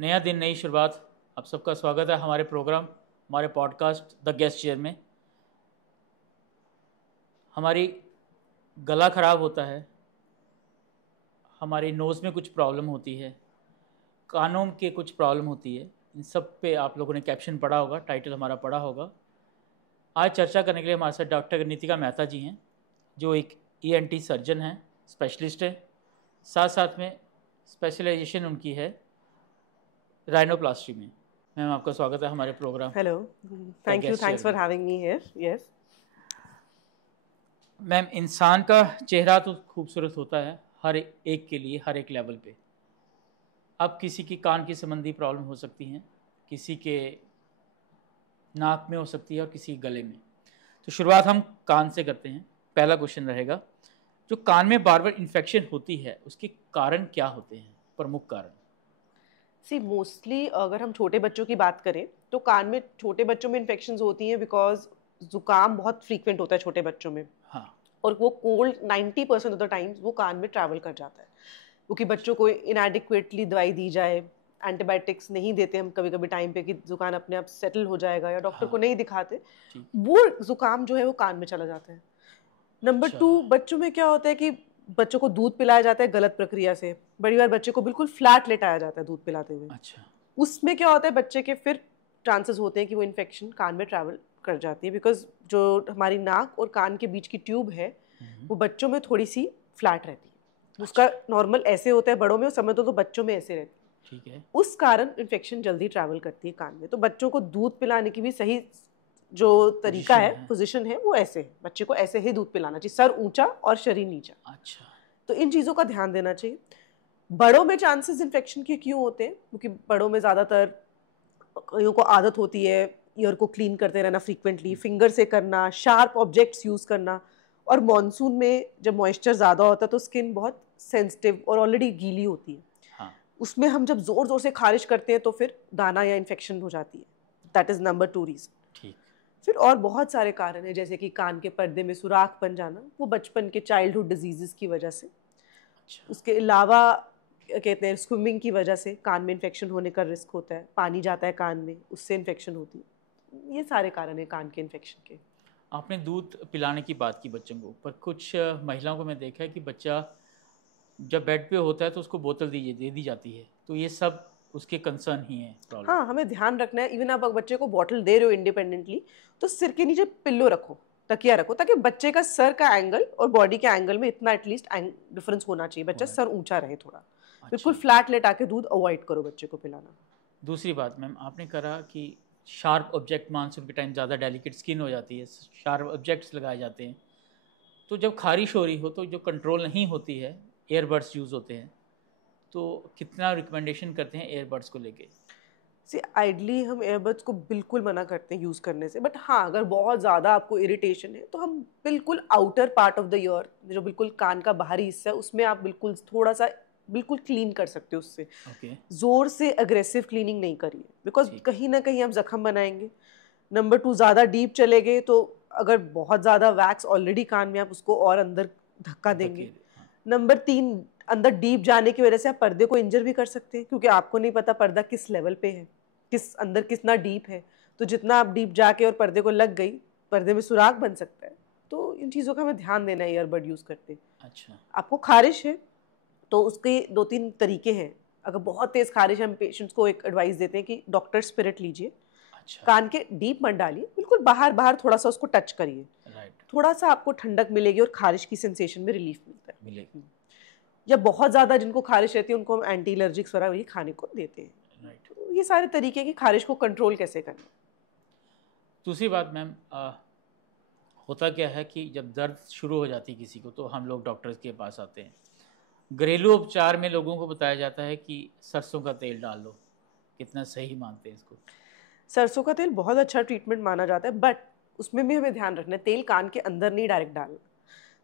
नया दिन, नई शुरुआत। आप सबका स्वागत है हमारे प्रोग्राम, हमारे पॉडकास्ट द गेस्ट चेयर में। हमारी गला ख़राब होता है, हमारी नोज़ में कुछ प्रॉब्लम होती है, कानों के कुछ प्रॉब्लम होती है। इन सब पे आप लोगों ने कैप्शन पढ़ा होगा, टाइटल हमारा पढ़ा होगा। आज चर्चा करने के लिए हमारे साथ डॉक्टर नीतिका मेहता जी हैं, जो एक ईएनटी सर्जन हैं, स्पेशलिस्ट है। साथ साथ में स्पेशलाइजेशन उनकी है राइनोप्लास्टी में। मैम, आपका स्वागत है हमारे programme Hello. The Thank you. Guest chair Thanks for में। having me here. Yes. Ma'am, इंसान का चेहरा तो खूबसूरत होता है हर एक के लिए, हर एक लेवल पे। अब किसी की कान की संबंधी प्रॉब्लम हो सकती हैं, किसी के नाक में हो सकती है और किसी के गले में। तो शुरुआत हम कान से करते हैं। पहला क्वेश्चन रहेगा, जो कान में बार बार इन्फेक्शन होती है उसके कारण क्या होते हैं, प्रमुख कारण? See, mostly अगर हम छोटे बच्चों की बात करें तो कान में छोटे बच्चों में इन्फेक्शंस होती हैं बिकॉज जुकाम बहुत फ्रीक्वेंट होता है छोटे बच्चों में। हाँ। और वो कोल्ड 90% ऑफ द टाइम्स वो कान में ट्रैवल कर जाता है, क्योंकि बच्चों को इनएडिक्वेटली दवाई दी जाए, एंटीबायोटिक्स नहीं देते हम कभी कभी टाइम पे कि जुकाम अपने आप सेटल हो जाएगा, या डॉक्टर को हाँ। नहीं दिखाते, ठीक। वो जुकाम जो है वो कान में चला जाता है। नंबर अच्छा। 2, बच्चों में क्या होता है कि बच्चों को दूध पिलाया जाता है गलत प्रक्रिया से। बड़ी बार बच्चे को बिल्कुल फ्लैट लेटाया जाता है दूध पिलाते हुए। अच्छा। उसमें क्या होता है, बच्चे के फिर चांसेस होते हैं कि वो इन्फेक्शन कान में ट्रैवल कर जाती है, बिकॉज जो हमारी नाक और कान के बीच की ट्यूब है वो बच्चों में थोड़ी सी फ्लैट रहती है। उसका नॉर्मल ऐसे होता है बड़ों में, समझ तो बच्चों में ऐसे रहती है। ठीक है। उस कारण इन्फेक्शन जल्दी ट्रैवल करती है कान में। तो बच्चों को दूध पिलाने की भी सही जो तरीका है, पोजीशन है, वो ऐसे है। बच्चे को ऐसे ही दूध पिलाना चाहिए, सर ऊंचा और शरीर नीचा। अच्छा। तो इन चीज़ों का ध्यान देना चाहिए। बड़ों में चांसेस इन्फेक्शन के क्यों होते हैं, क्योंकि बड़ों में ज़्यादातर कईयों को आदत होती है ईयर को क्लीन करते रहना फ्रीक्वेंटली, फिंगर से करना, शार्प ऑब्जेक्ट्स यूज़ करना। और मॉनसून में जब मॉइस्चर ज़्यादा होता है तो स्किन बहुत सेंसिटिव और ऑलरेडी गीली होती है। हाँ। उसमें हम जब ज़ोर ज़ोर से खारिश करते हैं तो फिर दाना या इन्फेक्शन हो जाती है। That is number 2 reason. ठीक। फिर और बहुत सारे कारण हैं, जैसे कि कान के पर्दे में सुराख बन जाना, वो बचपन के चाइल्डहुड डिजीजेस की वजह से। अच्छा। उसके अलावा कहते हैं स्विमिंग की वजह से कान में इन्फेक्शन होने का रिस्क होता है, पानी जाता है कान में, उससे इन्फेक्शन होती है। ये सारे कारण हैं कान के इन्फेक्शन के। आपने दूध पिलाने की बात की बच्चों को, पर कुछ महिलाओं को मैं देखा है कि बच्चा जब बेड पे होता है तो उसको बोतल दे दी जाती है। तो ये सब उसके कंसर्न ही है, प्रॉब्लम? हाँ, हमें ध्यान रखना है। इवन आप बच्चे को बॉटल दे रहे हो इंडिपेंडेंटली, तो सिर के नीचे पिल्लो रखो, तकिया रखो, ताकि बच्चे का सर का एंगल और बॉडी के एंगल में इतना एटलीस्ट डिफरेंस होना चाहिए, बच्चा सर ऊंचा रहे थोड़ा। बिल्कुल अच्छा। फ्लैट लेटा के दूध अवॉइड करो बच्चे को पिलाना। दूसरी बात मैम, आपने कहा कि शार्प ऑब्जेक्ट, मानसून के टाइम ज़्यादा डेलिकेट स्किन हो जाती है, शार्प ऑब्जेक्ट्स लगाए जाते हैं। तो जब खारिश हो रही हो तो जो कंट्रोल नहीं होती है, एयरबड्स यूज़ होते हैं, तो कितना रिकमेंडेशन करते हैं एयरबड्स को लेके? सी आइडली हम एयरबड्स को बिल्कुल मना करते हैं यूज़ करने से, बट हाँ, अगर बहुत ज़्यादा आपको इरिटेशन है तो हम बिल्कुल outer part of the year, जो बिल्कुल कान का बाहरी हिस्सा है, उसमें आप बिल्कुल थोड़ा सा बिल्कुल क्लीन कर सकते हो उससे। ओके। जोर से अग्रेसिव क्लीनिंग नहीं करिए, बिकॉज ठीक। कहीं ना कहीं आप जख्म बनाएंगे। नंबर 2, ज़्यादा डीप चले गए तो अगर बहुत ज़्यादा वैक्स ऑलरेडी कान में, आप उसको और अंदर धक्का देंगे। हाँ। नंबर 3, अंदर डीप जाने की वजह से आप पर्दे को इंजर भी कर सकते हैं, क्योंकि आपको नहीं पता पर्दा किस लेवल पे है, किस अंदर कितना डीप है। तो जितना आप डीप जाके और पर्दे को लग गई, पर्दे में सुराख बन सकता है। तो इन चीज़ों का हमें ध्यान देना है ईयरबड यूज़ करते। अच्छा। आपको खारिश है तो उसके 2-3 तरीके हैं। अगर बहुत तेज़ खारिश है, हम पेशेंट्स को एक एडवाइस देते हैं कि डॉक्टर स्पिरिट लीजिए। अच्छा। कान के डीप मत डालिए, बिल्कुल बाहर बाहर थोड़ा सा उसको टच करिए। राइट। थोड़ा सा आपको ठंडक मिलेगी और खारिश की सेंसेशन में रिलीफ मिलता है। मिलेगी। या बहुत ज़्यादा जिनको खारिश रहती है उनको हम एंटी एलर्जिक्स वगैरह वही खाने को देते हैं। राइट। तो ये सारे तरीके की खारिश को कंट्रोल कैसे करना। दूसरी बात मैम, होता क्या है कि जब दर्द शुरू हो जाती है किसी को तो हम लोग डॉक्टर्स के पास आते हैं। घरेलू उपचार में लोगों को बताया जाता है कि सरसों का तेल डाल लो। कितना सही मानते हैं इसको? सरसों का तेल बहुत अच्छा ट्रीटमेंट माना जाता है, बट उसमें भी हमें ध्यान रखना है तेल कान के अंदर नहीं डायरेक्ट डालना।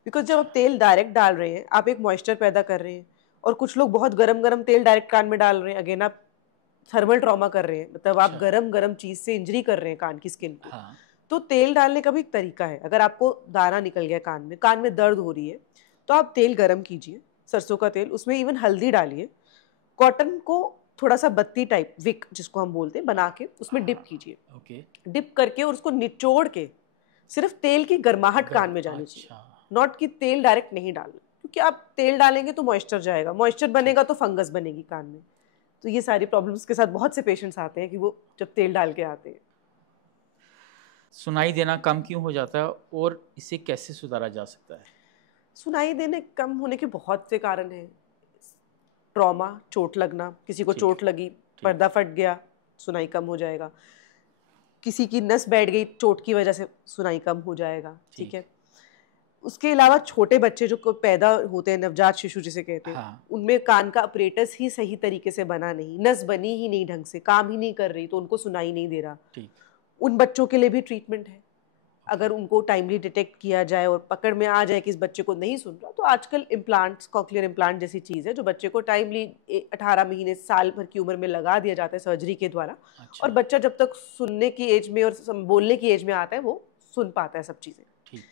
बिकॉज जब आप तेल डायरेक्ट डाल रहे हैं, आप एक मॉइस्चर पैदा कर रहे हैं। और कुछ लोग बहुत गरम गरम तेल डायरेक्ट कान में डाल रहे हैं, अगेन आप थर्मल ट्रॉमा कर रहे हैं, मतलब आप अच्छा। गरम गरम चीज़ से इंजरी कर रहे हैं कान की स्किन को। हाँ। तो तेल डालने का भी एक तरीका है। अगर आपको दाना निकल गया कान में दर्द हो रही है, तो आप तेल गरम कीजिए, सरसों का तेल, उसमें इवन हल्दी डालिए, कॉटन को थोड़ा सा बत्ती टाइप विक जिसको हम बोलते हैं बना के उसमें डिप कीजिए। ओके। डिप करके और उसको निचोड़ के सिर्फ तेल की गर्माहट कान में जानी चाहिए, नॉट कि तेल डायरेक्ट नहीं डालना, क्योंकि आप तेल डालेंगे तो मॉइस्चर जाएगा, मॉइस्चर बनेगा तो फंगस बनेगी कान में। तो ये सारी प्रॉब्लम्स के साथ बहुत से पेशेंट्स आते हैं कि वो जब तेल डाल के आते हैं। सुनाई देना कम क्यों हो जाता है और इसे कैसे सुधारा जा सकता है? सुनाई देने कम होने के बहुत से कारण हैं। ट्रॉमा, चोट लगना, किसी को ठीक, चोट लगी, पर्दा फट गया, सुनाई कम हो जाएगा। किसी की नस बैठ गई चोट की वजह से, सुनाई कम हो जाएगा। ठीक है। उसके अलावा छोटे बच्चे जो पैदा होते हैं, नवजात शिशु जिसे कहते हैं, हाँ, उनमें कान का अपरेटस ही सही तरीके से बना नहीं, नस बनी ही नहीं ढंग से, काम ही नहीं कर रही, तो उनको सुनाई नहीं दे रहा। ठीक। उन बच्चों के लिए भी ट्रीटमेंट है। अगर उनको टाइमली डिटेक्ट किया जाए और पकड़ में आ जाए कि इस बच्चे को नहीं सुन रहा, तो आजकल इम्प्लांट्स, कॉक्लियर इम्प्लांट जैसी चीज़ है जो बच्चे को टाइमली 18 महीने साल भर की उम्र में लगा दिया जाता है सर्जरी के द्वारा। अच्छा। और बच्चा जब तक सुनने की एज में और बोलने की एज में आता है वो सुन पाता है सब चीज़ें। ठीक।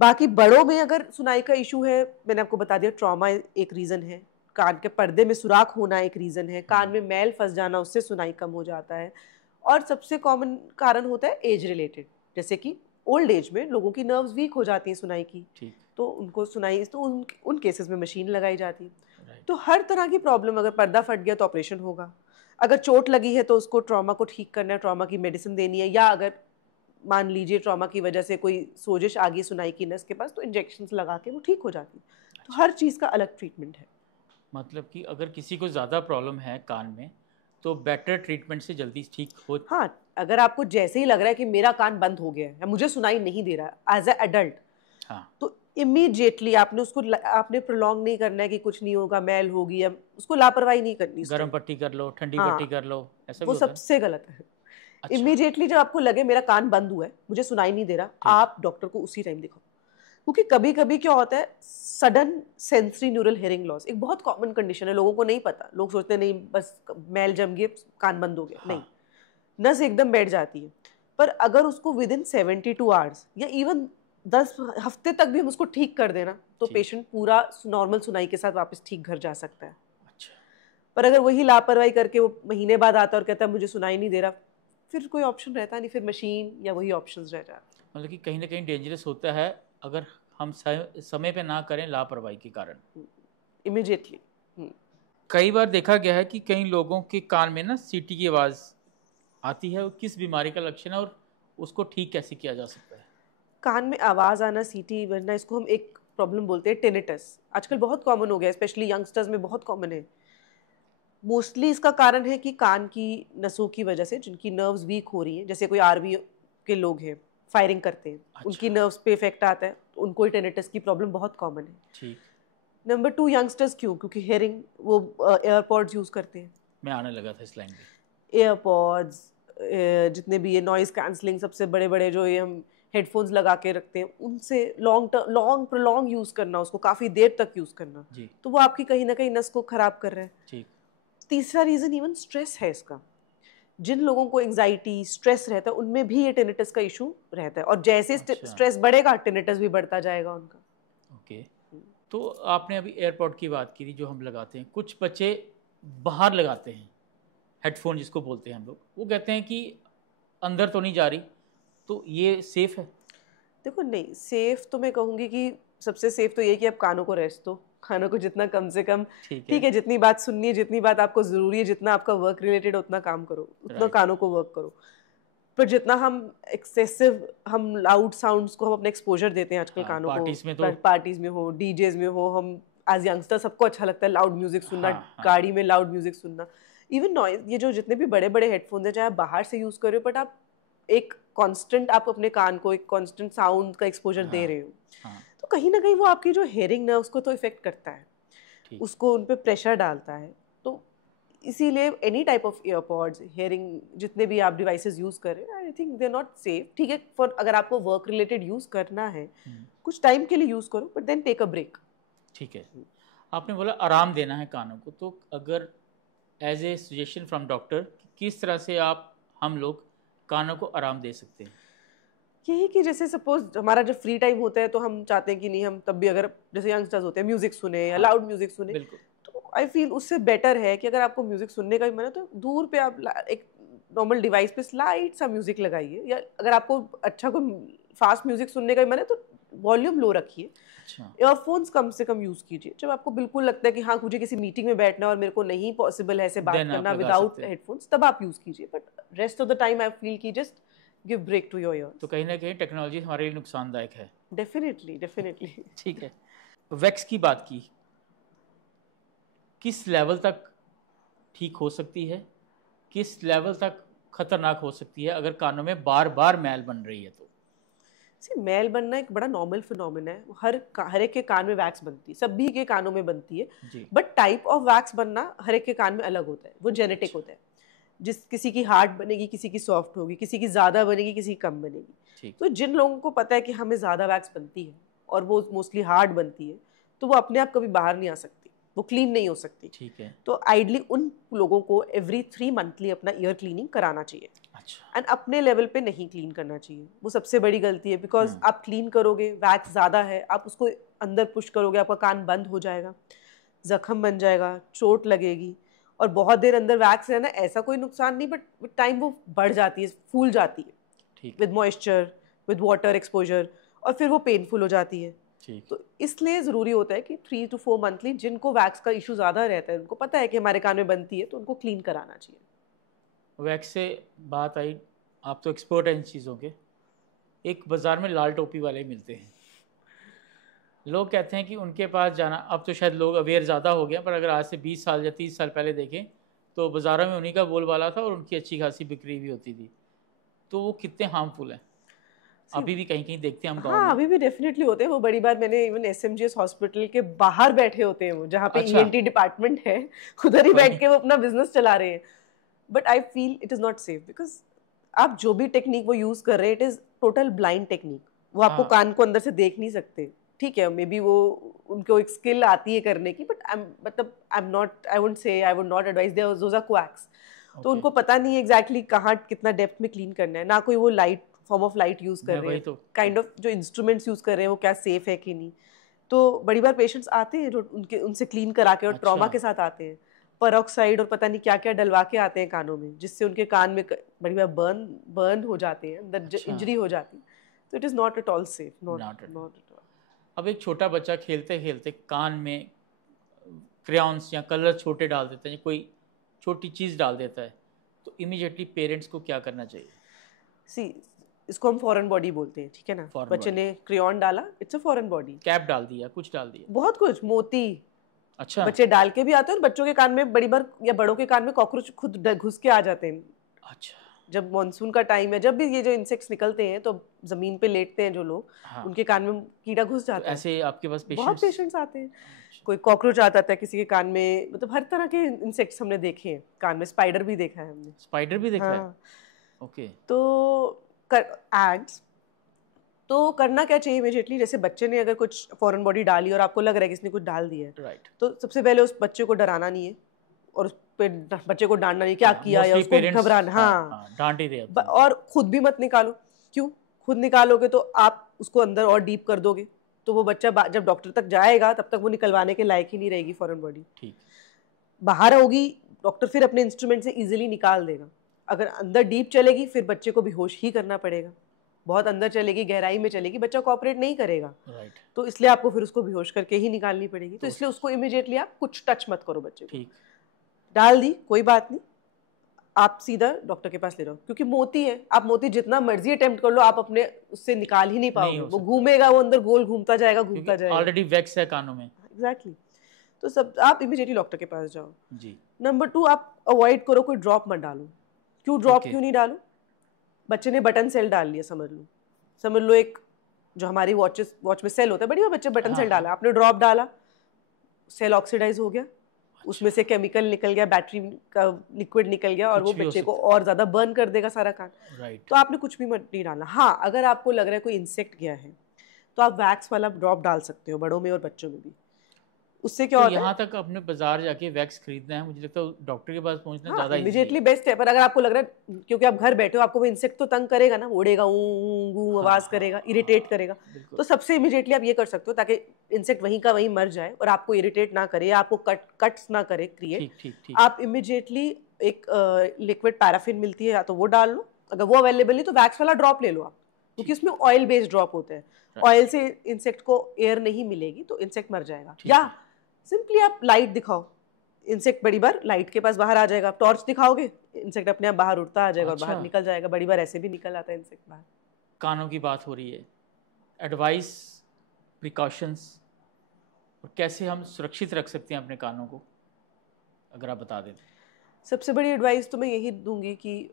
बाकी बड़ों में अगर सुनाई का इशू है, मैंने आपको बता दिया, ट्रॉमा एक रीज़न है, कान के पर्दे में सुराख होना एक रीज़न है, कान में मैल फंस जाना, उससे सुनाई कम हो जाता है। और सबसे कॉमन कारण होता है एज रिलेटेड, जैसे कि ओल्ड एज में लोगों की नर्व्स वीक हो जाती हैं सुनाई की, ठीक। तो उनको सुनाई, तो उन केसेस में मशीन लगाई जाती है। राइट। तो हर तरह की प्रॉब्लम, अगर पर्दा फट गया तो ऑपरेशन होगा, अगर चोट लगी है तो उसको ट्रॉमा को ठीक करना है, ट्रॉमा की मेडिसिन देनी है, या अगर मान लीजिए ट्रॉमा की वजह से कोई सोजिश आ गई सुनाई की नस के पास, तो इंजेक्शंस लगा के वो ठीक हो जाती है। तो हर चीज़ का अलग ट्रीटमेंट है। मतलब कि अगर किसी को ज़्यादा प्रॉब्लम है कान में तो बेटर ट्रीटमेंट से जल्दी ठीक हो। हाँ, अगर आपको जैसे ही लग रहा है कि मेरा कान बंद हो गया है या मुझे सुनाई नहीं दे रहा एज ए एडल्ट, हाँ, तो इमीडिएटली आपने प्रोलॉन्ग नहीं करना है कि कुछ नहीं होगा, मैल होगी, या उसको लापरवाही नहीं करनी। गर्म पट्टी कर लो, ठंडी हाँ, पट्टी कर लो, ऐसा भी वो होता है? सबसे गलत है। अच्छा। इमीडिएटली जब आपको लगे मेरा कान बंद हुआ है, मुझे सुनाई नहीं दे रहा, आप डॉक्टर को उसी टाइम दिखाओ। क्योंकि कभी कभी क्या होता है, sudden sensory neural hearing loss एक बहुत कॉमन कंडीशन है, लोगों को नहीं पता, लोग सोचते नहीं बस मैल जम गई कान बंद हो गया। हाँ। नहीं, नस एकदम बैठ जाती है। पर अगर उसको विद इन 72 आवर्स या इवन 10 हफ्ते तक भी हम उसको ठीक कर देना, तो ठीक। पेशेंट पूरा नॉर्मल सुनाई के साथ वापस ठीक घर जा सकता है। अच्छा। पर अगर वही लापरवाही करके वो महीने बाद आता है और कहता है मुझे सुनाई नहीं दे रहा, फिर कोई ऑप्शन रहता नहीं, फिर मशीन या वही ऑप्शंस रह जाते। मतलब कि कहीं ना कहीं डेंजरस होता है अगर हम समय पे ना करें लापरवाही के कारण। इमीडिएटली। कई बार देखा गया है कि कई लोगों के कान में ना सीटी की आवाज़ आती है, और किस बीमारी का लक्षण है और उसको ठीक कैसे किया जा सकता है? कान में आवाज़ आना, सीटी बनना, इसको हम एक प्रॉब्लम बोलते हैं टिनिटस। आजकल बहुत कॉमन हो गया है, स्पेशली यंगस्टर्स में बहुत कॉमन है। मोस्टली इसका कारण है कि कान की नसों की वजह से जिनकी नर्व्स वीक हो रही हैं, जैसे कोई आर्मी के लोग हैं, फायरिंग करते हैं, अच्छा। उनकी नर्व्स पे इफेक्ट आता है, तो उनको टिनिटस की प्रॉब्लम बहुत कॉमन है। ठीक। नंबर 2, यंगस्टर्स क्यों? क्योंकि हेयरिंग, वो एयरपॉड्स यूज़ करते हैं। मैं आने लगा था इस लाइन पे। एयरपॉड्स, जितने भी ये नॉइज़ कैंसलिंग सबसे बड़े बड़े जो ये हम हेडफोन्स लगा के रखते हैं, उनसे लॉन्ग प्रोलॉन्ग यूज़ करना, उसको काफ़ी देर तक यूज़ करना, जी। तो वो आपकी कहीं ना कहीं नस को ख़राब कर रहा है। ठीक। तीसरा रीज़न इवन स्ट्रेस है इसका। जिन लोगों को एंजाइटी, स्ट्रेस रहता है, उनमें भी ये टिनिटस का इशू रहता है, और जैसे अच्छा। स्ट्रेस बढ़ेगा टिनिटस भी बढ़ता जाएगा उनका। ओके। तो आपने अभी एयरपॉड की बात की थी जो हम लगाते हैं, कुछ बच्चे बाहर लगाते हैं हेडफोन जिसको बोलते हैं हम लोग, वो कहते हैं कि अंदर तो नहीं जा रही, तो ये सेफ है? देखो, नहीं सेफ तो मैं कहूँगी कि सबसे सेफ तो ये कि आप कानों को रेस्ट दो, कानों को जितना कम से कम, ठीक है, जितनी बात सुननी है, जितनी बात आपको ज़रूरी है, जितना आपका वर्क रिलेटेड उतना काम करो, उतना कानों को वर्क करो। पर जितना हम एक्सेसिव, हम लाउड साउंड्स को हम अपने एक्सपोजर देते हैं आजकल कानों को, पार्टीज में हो, डीजेज में हो, हम एज यंगस्टर सबको अच्छा लगता है लाउड म्यूजिक सुनना, गाड़ी में लाउड म्यूजिक सुनना, इवन नॉइज, ये जो जितने भी बड़े बड़े हेडफोन्स हैं, चाहे आप बाहर से यूज़ कर रहे हो, बट आप एक कांस्टेंट, आप अपने कान को एक कांस्टेंट साउंड का एक्सपोजर दे रहे हो, तो कहीं ना कहीं वो आपकी जो हेयरिंग ना उसको तो इफेक्ट करता है, उसको उन पे प्रेशर डालता है। तो इसीलिए any type of earpods, hearing, जितने भी आप डिवाइसेस यूज़ कर रहे हैं, I think they are not safe. ठीक है, फॉर अगर आपको वर्क रिलेटेड यूज़ करना है, कुछ टाइम के लिए यूज़ करो, but then take a break. ठीक है। आपने बोला आराम देना है कानों को, तो अगर as a suggestion from doctor, किस तरह से हम लोग कानों को आराम दे सकते हैं? यही कि जैसे सपोज हमारा जब फ्री टाइम होता है तो हम चाहते हैं कि नहीं, हम तब भी अगर जैसे यंगस्टर्स होते हैं म्यूजिक सुने या लाउड म्यूजिक सुने, तो आई फील उससे बेटर है कि अगर आपको म्यूजिक सुनने का भी मन है तो दूर पे आप एक नॉर्मल डिवाइस पे स्लाइड सा म्यूजिक लगाइए, या अगर आपको अच्छा कोई फास्ट म्यूजिक सुनने का भी मन है तो वॉल्यूम लो रखिए। अच्छा। ईयरफोन्स कम से कम यूज कीजिए। जब आपको बिल्कुल लगता है कि हाँ मुझे किसी मीटिंग में बैठना है और मेरे को नहीं पॉसिबल है ऐसे बात देन आप करना लगा विदाउट सकते हैं। हेडफोन्स, तब आप यूज कीजिए। But rest of the time I feel कि just give break to your ears. तो कहीं ना कहीं टेक्नोलॉजी हमारे लिए नुकसानदायक है। Definitely definitely. ठीक है। वैक्स की बात की, किस लेवल तक ठीक हो सकती है, किस लेवल तक खतरनाक हो सकती है अगर कानों में बार बार मैल बन रही है तो? मैल बनना एक बड़ा नॉर्मल फिनोमिना है। हर एक के कान में वैक्स बनती है, सभी के कानों में बनती है। जी। बट टाइप ऑफ वैक्स बनना हर एक के कान में अलग होता है, वो जेनेटिक अच्छा। होता है। किसी की हार्ड बनेगी, किसी की सॉफ्ट होगी, किसी की ज़्यादा बनेगी, किसी की कम बनेगी। ठीक। तो जिन लोगों को पता है कि हमें ज़्यादा वैक्स बनती है और वो मोस्टली हार्ड बनती है, तो वो अपने आप कभी बाहर नहीं आ सकती, वो क्लीन नहीं हो सकती। ठीक है। तो आइडली उन लोगों को एवरी 3 मंथली अपना ईयर क्लीनिंग कराना चाहिए। अच्छा। एंड अपने लेवल पे नहीं क्लीन करना चाहिए, वो सबसे बड़ी गलती है। बिकॉज आप क्लीन करोगे, वैक्स ज़्यादा है, आप उसको अंदर पुश करोगे, आपका कान बंद हो जाएगा, जख्म बन जाएगा, चोट लगेगी। और बहुत देर अंदर वैक्स रहना ऐसा कोई नुकसान नहीं, बट विद टाइम वो बढ़ जाती है, फूल जाती है ठीक। With moisture, with water exposure, और फिर वो पेनफुल हो जाती है। ठीक। तो इसलिए ज़रूरी होता है कि 3 to 4 मंथली, जिनको वैक्स का इशू ज़्यादा रहता है, उनको पता है कि हमारे कान में बनती है, तो उनको क्लीन कराना चाहिए। वैक्स से बात आई, आप तो एक्सपर्ट हैं इन चीज़ों के। एक बाज़ार में लाल टोपी वाले मिलते हैं, लोग कहते हैं कि उनके पास जाना, अब तो शायद लोग अवेयर ज़्यादा हो गए, पर अगर आज से 20 साल या 30 साल पहले देखें तो बाज़ारों में उन्हीं का बोलबाला था और उनकी अच्छी खासी बिक्री भी होती थी। तो वो कितने हार्मफुल हैं? अभी भी कहीं कहीं देखते हैं हम गाँव हाँ, में। अभी भी डेफिनेटली होते हैं। वो बड़ी बार मैंने इवन एसएमजीएस हॉस्पिटल के बाहर बैठे होते हैं, वो जहाँ पे अच्छा। ईएनटी डिपार्टमेंट है, उधर ही बैठ वही। के वो अपना बिजनेस चला रहे हैं। But I feel it is not safe, because आप जो भी टेक्निक वो यूज कर रहे हैं, it is total blind technique. वो आपको हाँ। कान को अंदर से देख नहीं सकते। ठीक है, मे बी वो उनको एक स्किल आती है करने की, बट मतलब I would not advice there, those are quacks. तो ओके। उनको पता नहीं है एग्जैक्टली कहाँ कितना डेप्थ में क्लीन करना है, ना कोई वो light form of light use कर मैं रहे वही हैं, तो। काइंड ऑफ जो इंस्ट्रूमेंट्स यूज कर रहे हैं वो क्या सेफ है कि नहीं। तो बड़ी बार पेशेंट्स आते हैं जो उनसे क्लीन करा के और ट्रॉमा अच्छा। के साथ आते हैं, परऑक्साइड और पता नहीं क्या क्या डलवा के आते हैं कानों में, जिससे उनके कान में बड़ी बार बर्न हो जाते हैं, अंदर अच्छा। इंजरी हो जाती है। तो it is not at all safe, not not at. Not at all. अब एक छोटा बच्चा खेलते खेलते कान में क्रेयॉन्स या कलर छोटे डाल देता है या कोई छोटी चीज़ डाल देता है, तो इमीडिएटली पेरेंट्स को क्या करना चाहिए? सी, इसको हम फॉरेन बॉडी बोलते हैं, ठीक है ना। फॉरेन बच्चे बॉडी। ने क्रेयॉन डाला, it's a foreign body. Cap डाल दिया, कुछ डाल दिया। बहुत कुछ, मोती अच्छा। बच्चे डाल के भी आते हैं, और बच्चों के कान में बड़ी बार या बड़ों के कान में कॉकरोच खुद घुस के आ जाते हैं। अच्छा। जब मॉनसून का टाइम है, जब भी ये जो इंसेक्ट्स निकलते हैं, तो जमीन पे लेटते हैं जो लोग, हाँ। उनके कान में कीड़ा घुस तो जाता है। ऐसे आपके पास बहुत पेशेंट्स? पेशेंट्स आते हैं। कोई कॉकरोच आ जाता है किसी के कान में, मतलब हर तरह के इंसेक्ट्स हमने देखे हैं कान में। स्पाइडर भी देखा है हमने। स्पाइडर भी देखा है? हाँ। ओके। तो एड्स तो करना क्या चाहिए इमीडिएटली, जैसे बच्चे ने अगर कुछ फॉरेन बॉडी डाली और आपको लग रहा है कि इसने कुछ डाल दिया है, राइट। तो सबसे पहले उस बच्चे को डराना नहीं है, और उस पे बच्चे को डांटना नहीं क्या किया, या मोस्टली उसको पेरेंट्स घबराना। हाँ हाँ, हाँ डांट ही रहे होते हैं। और खुद भी मत निकालो। क्यों? खुद निकालोगे तो आप उसको अंदर और डीप कर दोगे, तो वो बच्चा जब डॉक्टर तक जाएगा तब तक वो निकलवाने के लायक ही नहीं रहेगी फॉरेन बॉडी। ठीक। बाहर होगी, डॉक्टर फिर अपने इंस्ट्रूमेंट से इजीली निकाल देगा। अगर अंदर डीप चलेगी, फिर बच्चे को बेहोश ही करना पड़ेगा। बहुत अंदर चलेगी, गहराई में चलेगी, बच्चा कोऑपरेट नहीं करेगा। राइट। तो इसलिए आपको फिर उसको बेहोश करके ही निकालनी पड़ेगी। तो इसलिए उसको इमीडिएटली आप कुछ टच मत करो बच्चे को। ठीक। डाल दी, कोई बात नहीं, आप सीधा डॉक्टर के पास ले जाओ, क्योंकि मोती है। आप मोती जितना मर्जी अटेम्प्ट कर लो, आप अपने उससे निकाल ही नहीं पाओगे। हो वो सकता। घूमेगा, वो अंदर गोल घूमता जाएगा, घूमता क्योंकि जाएगा। ऑलरेडी वैक्स है कानों में। एग्जैक्टली। तो सब आप इमीडिएटली डॉक्टर के पास जाओ। जी। नंबर 2, आप अवॉइड करो कोई ड्रॉप मत डालो। क्यों ड्रॉप Okay. क्यों नहीं डालो? बच्चे ने बटन सेल डाल लिया, समझ लो एक जो हमारी वॉच में सेल होता है, बड़ी बच्चे बटन सेल डाला, आपने ड्रॉप डाला, सेल ऑक्सीडाइज हो गया, उसमें से केमिकल निकल गया, बैटरी का लिक्विड निकल गया, और वो कुछ भी हो बच्चे को सकता और ज्यादा बर्न कर देगा सारा कान। राइट। तो आपने कुछ भी मत नहीं डालना। हाँ, अगर आपको लग रहा है कोई इंसेक्ट गया है, तो आप वैक्स वाला ड्रॉप डाल सकते हो, बड़ों में और बच्चों में भी। उससे क्या तो होता है, यहाँ तक अपने बाजार जाके वैक्स खरीदना है, मुझे लगता है डॉक्टर के पास पहुंचना हाँ ज़्यादा ईजी इमिडिएटली है। बेस्ट है। पर अगर आपको लग रहा है, क्योंकि आप घर बैठे हो, आपको वो इंसेक्ट तो तंग करेगा ना, उड़ेगा, ऊ हाँ आवाज हाँ करेगा, इरिटेट हाँ, करेगा, बिल्कुल। तो सबसे इमिडिएटली आप ये कर सकते हो ताकि इंसेक्ट वहीं का वहीं मर जाए और आपको इरिटेट ना करे या आपको कट्स ना करे क्रिएट। ठीक ठीक ठीक। आप इमिडिएटली एक लिक्विड पैराफिन मिलती है, या तो वो डाल लो, अगर वो अवेलेबल नहीं तो वैक्स वाला ड्रॉप ले लो आप, क्योंकि ठीक उसमें ऑयल बेस्ड ड्रॉप होते हैं। राइट। ऑयल से इंसेक्ट को एयर नहीं मिलेगी तो इंसेक्ट मर जाएगा। ठीक या है। सिंपली आप लाइट दिखाओ, इंसेक्ट बड़ी बार लाइट के पास बाहर आ जाएगा। आप टॉर्च दिखाओगे, इंसेक्ट अपने आप बाहर उड़ता आ जाएगा और अच्छा, बाहर निकल जाएगा। बड़ी बार ऐसे भी निकल आता है इंसेक्ट बाहर। कानों की बात हो रही है, एडवाइस, प्रिकॉशंस, और कैसे हम सुरक्षित रख सकते हैं अपने कानों को, अगर आप बता दें। सबसे बड़ी एडवाइस तो मैं यही दूंगी कि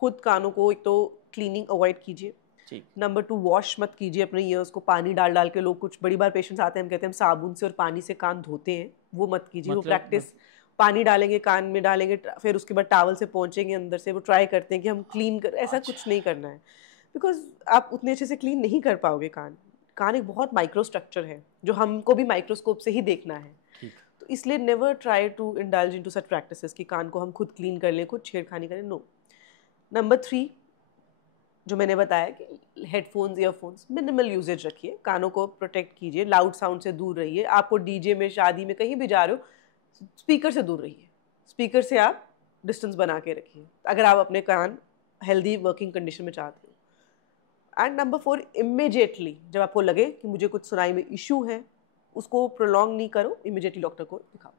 खुद कानों को एक तो क्लीनिंग अवॉइड कीजिए। ठीक। नंबर 2, वॉश मत कीजिए अपने ईयर्स को पानी डाल डाल के। लोग कुछ बड़ी बार पेशेंट्स आते हैं, हम कहते हैं हम साबुन से और पानी से कान धोते हैं, वो मत कीजिए। वो मतलब प्रैक्टिस, पानी डालेंगे कान में, डालेंगे फिर उसके बाद टावल से पहुंचेंगे अंदर से, वो ट्राई करते हैं कि हम क्लीन कर, ऐसा अच्छा, कुछ नहीं करना है। बिकॉज आप उतने अच्छे से क्लीन नहीं कर पाओगे कान। कान एक बहुत माइक्रो स्ट्रक्चर है जो हमको भी माइक्रोस्कोप से ही देखना है। ठीक। तो इसलिए never try to indulge into such practices कि कान को हम खुद क्लीन कर लें, खुद छेड़खानी करें, नो। नंबर 3, जो मैंने बताया कि हेडफोन्स, ईयरफोन्स मिनिमल यूजेज रखिए, कानों को प्रोटेक्ट कीजिए, लाउड साउंड से दूर रहिए। आपको डीजे में, शादी में, कहीं भी जा रहे हो, स्पीकर से दूर रहिए। स्पीकर से आप डिस्टेंस बना के रखिए अगर आप अपने कान हेल्दी वर्किंग कंडीशन में चाहते हो। एंड नंबर 4, इमीडिएटली जब आपको लगे कि मुझे कुछ सुनाई में इशू है, उसको प्रोलॉन्ग नहीं करो, इमीडिएटली डॉक्टर को दिखाओ।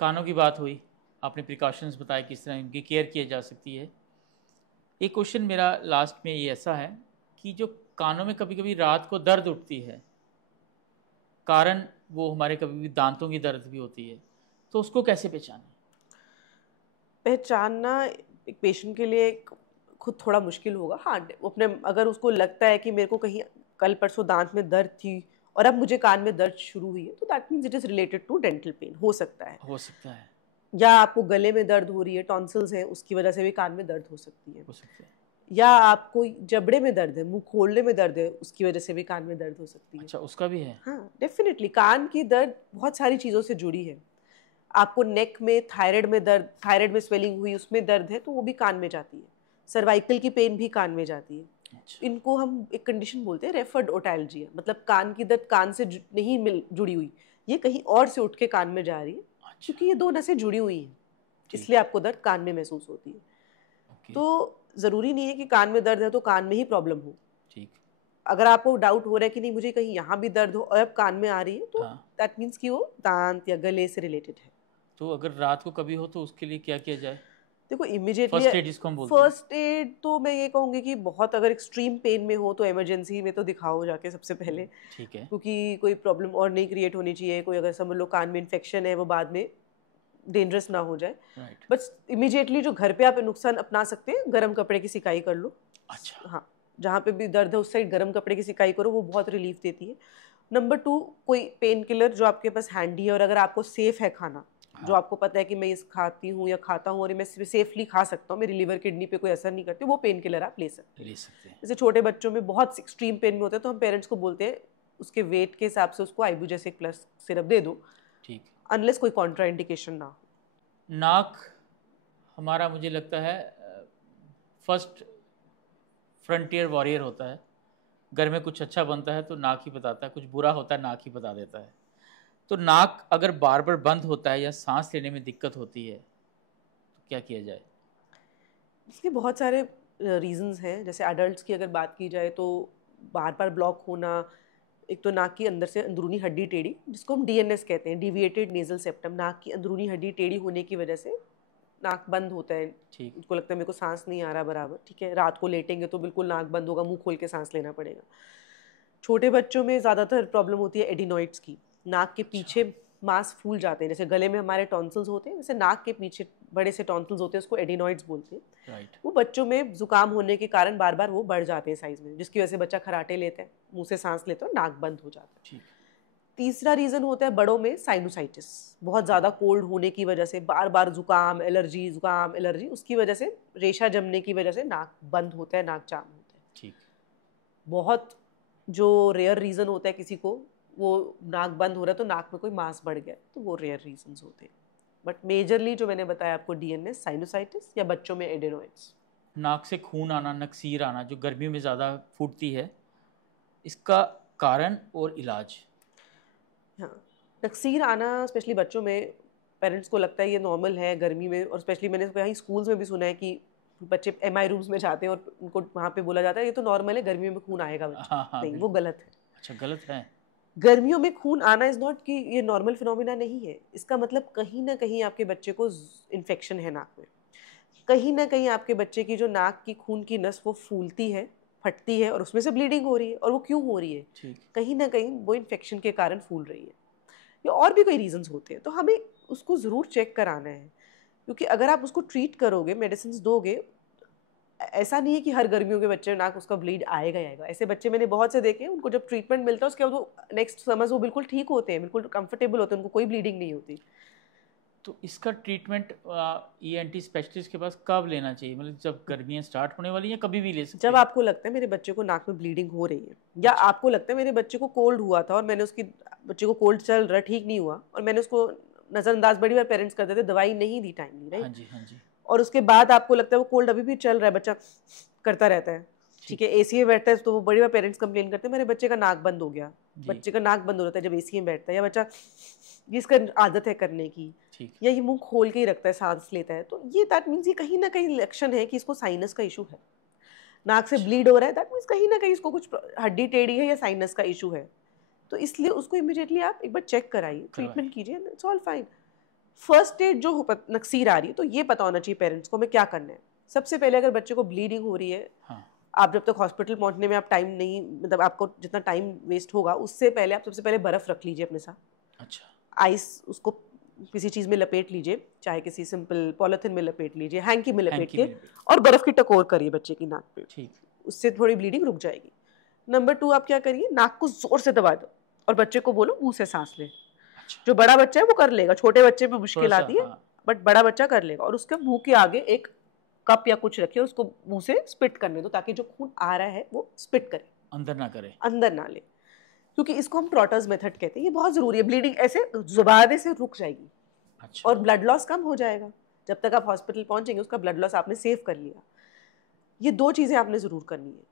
कानों की बात हुई, आपने प्रिकॉशंस बताए किस तरह इनकी केयर की जा सकती है। एक क्वेश्चन मेरा लास्ट में ये ऐसा है कि जो कानों में कभी कभी रात को दर्द उठती है, कारण वो हमारे कभी भी दांतों की दर्द भी होती है, तो उसको कैसे पहचानें? पहचानना एक पेशेंट के लिए खुद थोड़ा मुश्किल होगा। हाँ, अपने अगर उसको लगता है कि मेरे को कहीं कल परसों दांत में दर्द थी और अब मुझे कान में दर्द शुरू हुई है, तो that means it is related to dental pain, हो सकता है। हो सकता है। या आपको गले में दर्द हो रही है, टॉन्सिल्स हैं, उसकी वजह से भी कान में दर्द हो सकती है। हो सकता है। या आपको जबड़े में दर्द है, मुंह खोलने में दर्द है, उसकी वजह से भी कान में दर्द हो सकती है। अच्छा, उसका भी है। हाँ डेफिनेटली, कान की दर्द बहुत सारी चीज़ों से जुड़ी है। आपको नेक में, थायराइड में दर्द, थायराइड में स्वेलिंग हुई, उसमें दर्द है, तो वो भी कान में जाती है। सर्वाइकल की पेन भी कान में जाती है। अच्छा। इनको हम एक कंडीशन बोलते हैं रेफर्ड ओटैल्जिया, मतलब कान की दर्द कान से नहीं जुड़ी हुई, ये कहीं और से उठ के कान में जा रही है, अच्छा। क्योंकि ये दो नसें जुड़ी हुई हैं, ठीक। इसलिए आपको दर्द कान में महसूस होती है। ओके। तो ज़रूरी नहीं है कि कान में दर्द है तो कान में ही प्रॉब्लम हो। ठीक। अगर आपको डाउट हो रहा है कि नहीं मुझे कहीं यहाँ भी दर्द हो और अब कान में आ रही है, तो हाँ, दैट मीन्स कि वो दांत या गले से रिलेटेड है। तो अगर रात को कभी हो तो उसके लिए क्या किया जाए? देखो इमीडिएटली फर्स्ट एड जिसको हम बोलते हैं। फर्स्ट एड तो मैं ये कहूँगी कि बहुत अगर एक्सट्रीम पेन में हो तो इमरजेंसी में तो दिखाओ जाके सबसे पहले, ठीक है। क्योंकि कोई प्रॉब्लम और नहीं क्रिएट होनी चाहिए। कोई अगर समझ लो कान में इन्फेक्शन है, वो बाद में डेंजरस ना हो जाए। राइट। बस इमीडिएटली जो घर पे आप नुकसान अपना सकते हैं, गर्म कपड़े की सिकाई कर लो। अच्छा। हाँ, जहाँ पे भी दर्द है उस साइड गर्म कपड़े की सिकाई करो, वो बहुत रिलीफ देती है। नंबर 2, कोई पेन किलर जो आपके पास हैंडी है और अगर आपको सेफ है खाना, जो हाँ। आपको पता है कि मैं इस खाती हूँ या खाता हूँ और ये मैं सेफली खा सकता हूँ, मेरी लिवर किडनी पे कोई असर नहीं करती, वो पेन किलर आप ले सकते हैं। ले सकते हैं। जैसे छोटे बच्चों में बहुत एक्सट्रीम पेन में होते हैं तो हम पेरेंट्स को बोलते हैं उसके वेट के हिसाब से उसको आइबुजेसिक प्लस सिरप दे दो, ठीक। अनलेस कोई कॉन्ट्रा इंडिकेशन ना हो। नाक हमारा, मुझे लगता है, फर्स्ट फ्रंटियर वॉरियर होता है। घर में कुछ अच्छा बनता है तो नाक ही बताता है, कुछ बुरा होता है नाक ही बता देता है। तो नाक अगर बार बार बंद होता है या सांस लेने में दिक्कत होती है तो क्या किया जाए? इसके बहुत सारे रीजंस हैं। जैसे एडल्ट्स की अगर बात की जाए तो बार बार ब्लॉक होना, एक तो नाक की अंदर से अंदरूनी हड्डी टेढ़ी, जिसको हम डीएनएस कहते हैं, डिविएटेड नेजल सेप्टम, नाक की अंदरूनी हड्डी टेढ़ी होने की वजह से नाक बंद होता है। ठीक। उसको लगता है मेरे को सांस नहीं आ रहा बराबर, ठीक है, रात को लेटेंगे तो बिल्कुल नाक बंद होगा, मुंह खोल के सांस लेना पड़ेगा। छोटे बच्चों में ज़्यादातर प्रॉब्लम होती है एडिनॉइड्स की, नाक के पीछे मांस फूल जाते हैं। जैसे गले में हमारे टॉन्सिल्स होते हैं, जैसे नाक के पीछे बड़े से टॉन्सिल्स होते हैं, उसको एडिनॉइड्स बोलते हैं। राइट। वो बच्चों में जुकाम होने के कारण बार बार वो बढ़ जाते हैं साइज में, जिसकी वजह से बच्चा खराटे लेता है, मुंह से सांस लेता है, नाक बंद हो जाता है। ठीक। तीसरा रीज़न होता है बड़ों में साइनोसाइटिस, बहुत ज़्यादा कोल्ड होने की वजह से बार बार जुकाम एलर्जी, उसकी वजह से रेशा जमने की वजह से नाक बंद होता है, नाक जाम होता है। ठीक। बहुत जो रेयर रीज़न होता है किसी को वो नाक बंद हो रहा है तो नाक में कोई मांस बढ़ गया, तो वो रेयर रीजंस होते हैं। बट मेजरली जो मैंने बताया आपको, डीएनएस, साइनोसाइटिस या बच्चों में एडेनोइड्स। नाक से खून आना, नक्सीर आना जो गर्मियों में ज़्यादा फूटती है, इसका कारण और इलाज? हाँ, नक्सीर आना स्पेशली बच्चों में, पेरेंट्स को लगता है ये नॉर्मल है गर्मी में, और स्पेशली मैंने कहीं स्कूल्स में भी सुना है कि बच्चे एमआई रूम्स में जाते हैं और उनको वहाँ पे बोला जाता है ये तो नॉर्मल है, गर्मियों में खून आएगा बच्चे। हाँ हाँ नहीं, वो बिल्कुल। गलत है। अच्छा, गलत है। गर्मियों में खून आना इज नॉट कि ये नॉर्मल फिनोमिना नहीं है, इसका मतलब कहीं ना कहीं आपके बच्चे को इन्फेक्शन है नाक में, कहीं ना कहीं आपके बच्चे की जो नाक की खून की नस वो फूलती है, फटती है और उसमें से ब्लीडिंग हो रही है। और वो क्यों हो रही है? ठीक। कहीं ना कहीं वो इन्फेक्शन के कारण फूल रही है, या और भी कोई रीजंस होते हैं, तो हमें उसको ज़रूर चेक कराना है। क्योंकि अगर आप उसको ट्रीट करोगे, मेडिसिन दोगे, ऐसा नहीं है कि हर गर्मियों के बच्चे नाक उसका ब्लीड आएगा ही आएगा। ऐसे बच्चे मैंने बहुत से देखे हैं, उनको जब ट्रीटमेंट मिलता है उसके बाद वो नेक्स्ट समझ वो बिल्कुल ठीक होते हैं, बिल्कुल कंफर्टेबल होते हैं, उनको कोई ब्लीडिंग नहीं होती। तो इसका ट्रीटमेंट ईएनटी स्पेशलिस्ट के पास कब लेना चाहिए? मतलब जब गर्मियाँ स्टार्ट होने वाली हैं, कभी भी ले सकते जब हैं? आपको लगता है मेरे बच्चे को नाक में ब्लीडिंग हो रही है, या आपको लगता है मेरे बच्चे को कोल्ड हुआ था और मैंने उसकी, बच्चे को कोल्ड चल रहा ठीक नहीं हुआ और मैंने उसको नज़रअंदाज, बड़ी बार पेरेंट्स करते थे, दवाई नहीं दी टाइमली, हाँ राइट? जी, हाँ जी। और उसके बाद आपको लगता है वो कोल्ड अभी भी चल रहा है, बच्चा करता रहता है, ठीक ठीक। है, एसी में बैठता है, तो वो बड़ी बार पेरेंट्स कंप्लेन करते हैं मेरे बच्चे का नाक बंद हो गया। जी। बच्चे का नाक बंद हो जाता है जब एसी में बैठता है, या बच्चा जिसका आदत है करने की, ठीक। या ये मुंह खोल के ही रखता है, सांस लेता है, तो ये दैट मीन्स ये कहीं ना कहीं लक्षण है कि इसको साइनस का इशू है। नाक से ब्लीड हो रहा है, दैट मीन्स कहीं ना कहीं इसको कुछ हड्डी टेढ़ी है या साइनस का इशू है। तो इसलिए उसको इमीडिएटली आप एक बार चेक कराइए, ट्रीटमेंट कीजिए, it's all fine. First stage जो नक्सीर आ रही है, तो ये पता होना चाहिए पेरेंट्स को हमें क्या करना है। सबसे पहले अगर बच्चे को ब्लीडिंग हो रही है, हाँ। आप जब तक हॉस्पिटल पहुंचने में आप टाइम नहीं, मतलब आपको जितना टाइम वेस्ट होगा उससे पहले आप सबसे पहले बर्फ रख लीजिए अपने साथ। अच्छा। आइस उसको किसी चीज़ में लपेट लीजिए, चाहे किसी सिंपल पॉलिथिन में लपेट लीजिए, हैंकी में लपेट हैंकी के, में लपेट। और बर्फ की टकोर करिए बच्चे की नाक पे, ठीक। उससे थोड़ी ब्लीडिंग रुक जाएगी। नंबर 2, आप क्या करिए, नाक को जोर से दबा दो और बच्चे को बोलो मुंह से सांस ले। अच्छा। जो बड़ा बच्चा है वो कर लेगा, छोटे बच्चे में मुश्किल थोड़ा सा, आती है, हाँ। बट बड़ा बच्चा कर लेगा। और उसके मुंह के आगे एक कप या कुछ रखिए, उसको मुंह से स्पिट करने दो, ताकि जो खून आ रहा है वो स्पिट करे, अंदर ना करे। अंदर ना ले। क्योंकि इसको हम ट्रॉटर्स मेथड कहते हैं, ये बहुत जरूरी है, ब्लीडिंग ऐसे जुबान से रुक जाएगी। अच्छा। और ब्लड लॉस कम हो जाएगा। जब तक आप हॉस्पिटल पहुंचेंगे उसका ब्लड लॉस आपने सेव कर लिया। ये 2 चीजें आपने जरूर करनी है,